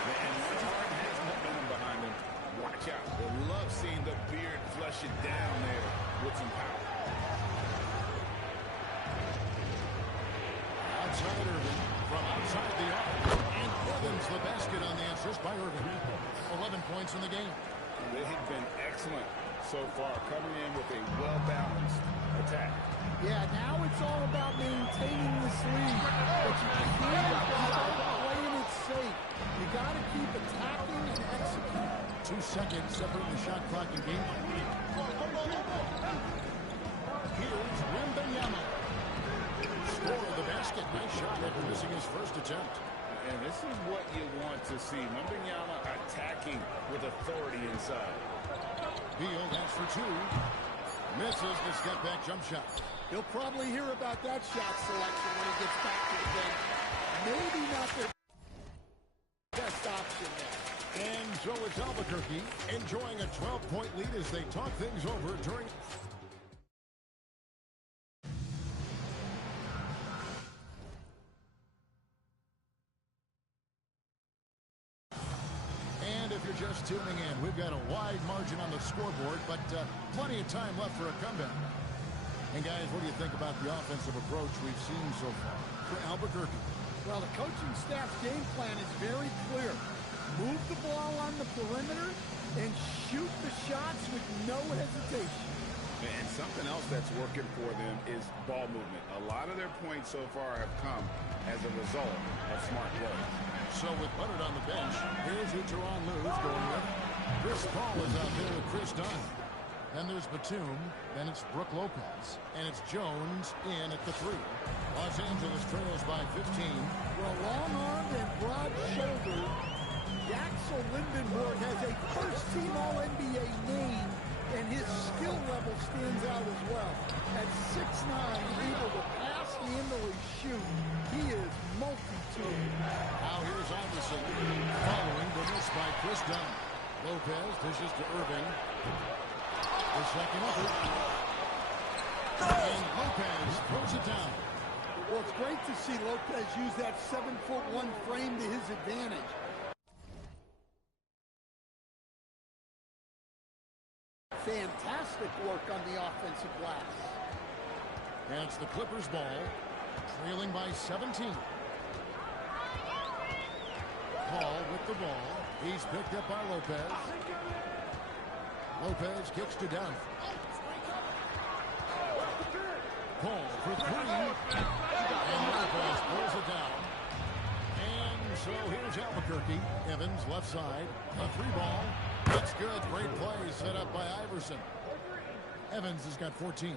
And once Harden has momentum behind him, watch out. They love seeing the beard flush it down there with some power. Outside Irving. From outside the arc. And Evans the basket on the assist by Irving. 11 points in the game. They have been excellent so far, coming in with a well-balanced attack. Yeah, now it's all about maintaining this lead. But you can't start playing it safe. You got to keep attacking and executing. 2 seconds separating the shot clock and game. Here's Wembanyama. Score of the basket. Nice shot after missing his first attempt. And this is what you want to see. Wembanyama attacking with authority inside. Beal, that's for 2. Misses the step-back jump shot. He'll probably hear about that shot selection when he gets back to the bench. Maybe not the best option there. And so it's Albuquerque enjoying a 12-point lead as they talk things over during... And if you're just tuning in, we've got a wide margin on the scoreboard, but plenty of time left for a comeback. And guys, what do you think about the offensive approach we've seen so far for Albuquerque? Well, the coaching staff's game plan is very clear. Move the ball on the perimeter and shoot the shots with no hesitation. And something else that's working for them is ball movement. A lot of their points so far have come as a result of smart play. So with Leonard on the bench, here's who Teron Lue's going with. Chris Paul is out there with Chris Dunn. Then there's Batum, then it's Brook Lopez, and it's Jones in at the 3. Los Angeles trails by 15. Well, long-armed and broad-shouldered, Yaxel Lindenborg has a first-team All-NBA name, and his skill level stands out as well. At 6'9", able to pass, handle, and shoot, he is multi-tool. Now here's Iverson, following the miss by Chris Dunn. Lopez dishes to Irving. The second effort. And Lopez throws it down. Well, it's great to see Lopez use that 7'1" frame to his advantage. Fantastic work on the offensive glass. And it's the Clippers ball, trailing by 17. Paul with the ball. He's picked up by Lopez. Lopez kicks to Dunn. Paul for 3. And Lopez pulls it down. And so here's Albuquerque. Evans left side. A 3-ball. That's good. Great play set up by Iverson. Evans has got 14.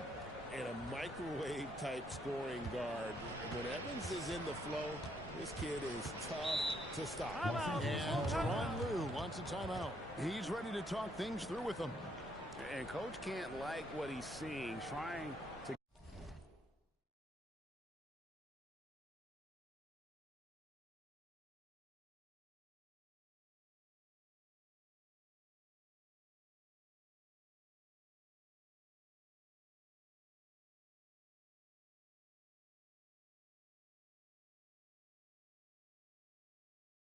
And a microwave-type scoring guard. When Evans is in the flow, this kid is tough to stop. And Teron Lue wants a timeout. He's ready to talk things through with them. And coach can't like what he's seeing, trying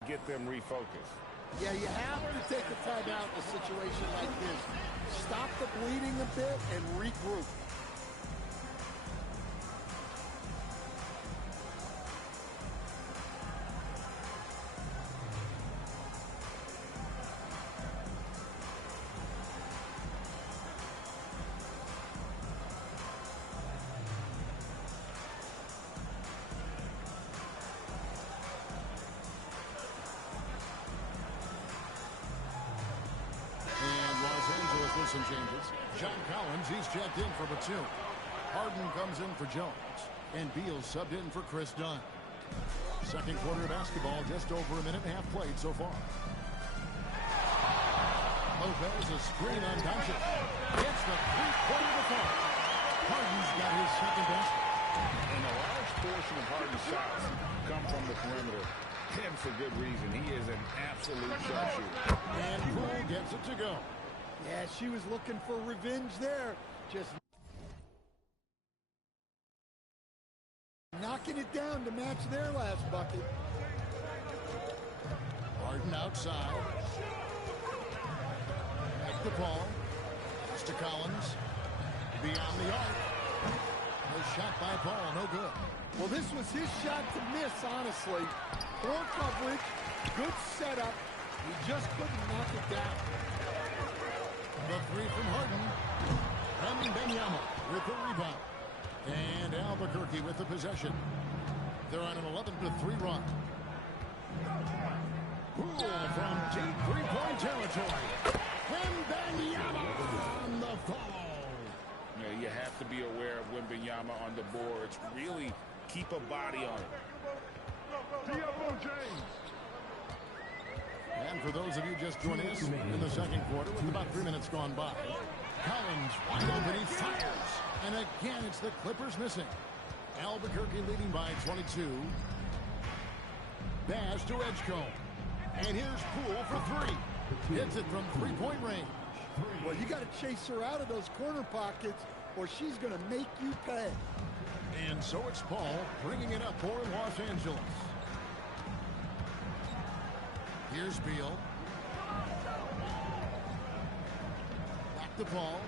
get them refocused. Yeah, you have to take a timeout in a situation like this. Stop the bleeding a bit and regroup. Some changes. John Collins, he's checked in for Batum. Harden comes in for Jones. And Beal subbed in for Chris Dunn. Second quarter of basketball, just over a minute and a half played so far. Lopez, a screen on Doncic. Gets the three-quarter defense. Harden's got his second basket. And a large portion of Harden's shots come from the perimeter. And for good reason. He is an absolute sharpshooter. And Poole gets it to go. Yeah, she was looking for revenge there. Just knocking it down to match their last bucket. Harden outside. Back to Paul. Pass to Collins. Beyond the arc. No shot by Paul, no good. Well, this was his shot to miss, honestly. Poor coverage, good setup. He just couldn't knock it down. The three from Harden. Wembanyama with the rebound. And Albuquerque with the possession. They're on an 11-3 run. Poole from deep three-point territory. Wembanyama on the follow. You have to be aware of Wembanyama on the boards. Really keep a body on it. And for those of you just joining us in the second quarter with about 3 minutes gone by, Collins wide open, he fires. And again, it's the Clippers missing. Albuquerque leading by 22. Bash to Edgecombe. And here's Poole for three. Hits it from three-point range. Well, you got to chase her out of those corner pockets or she's going to make you pay. And so it's Paul bringing it up for Los Angeles. Here's Beal. Back to Paul.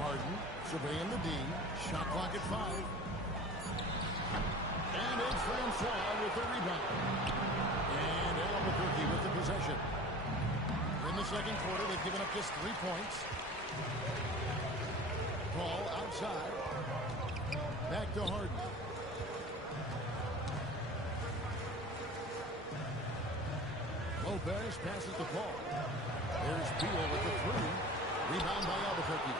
Harden surveying the D. Shot clock at 5. And it's Francois with the rebound. And Albuquerque with the possession. In the second quarter, they've given up just 3 points. Paul outside. Back to Harden. Lopez passes the ball. There's Beal with the three. Rebound by Albuquerque.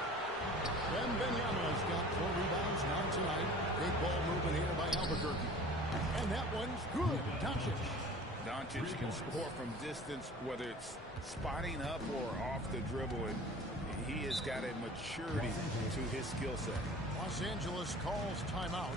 Wembanyama's got 4 rebounds now tonight. Big ball movement here by Albuquerque. And that one's good. Doncic. Doncic can score from distance, whether it's spotting up or off the dribble. And he has got a maturity to his skill set. Los Angeles calls timeout.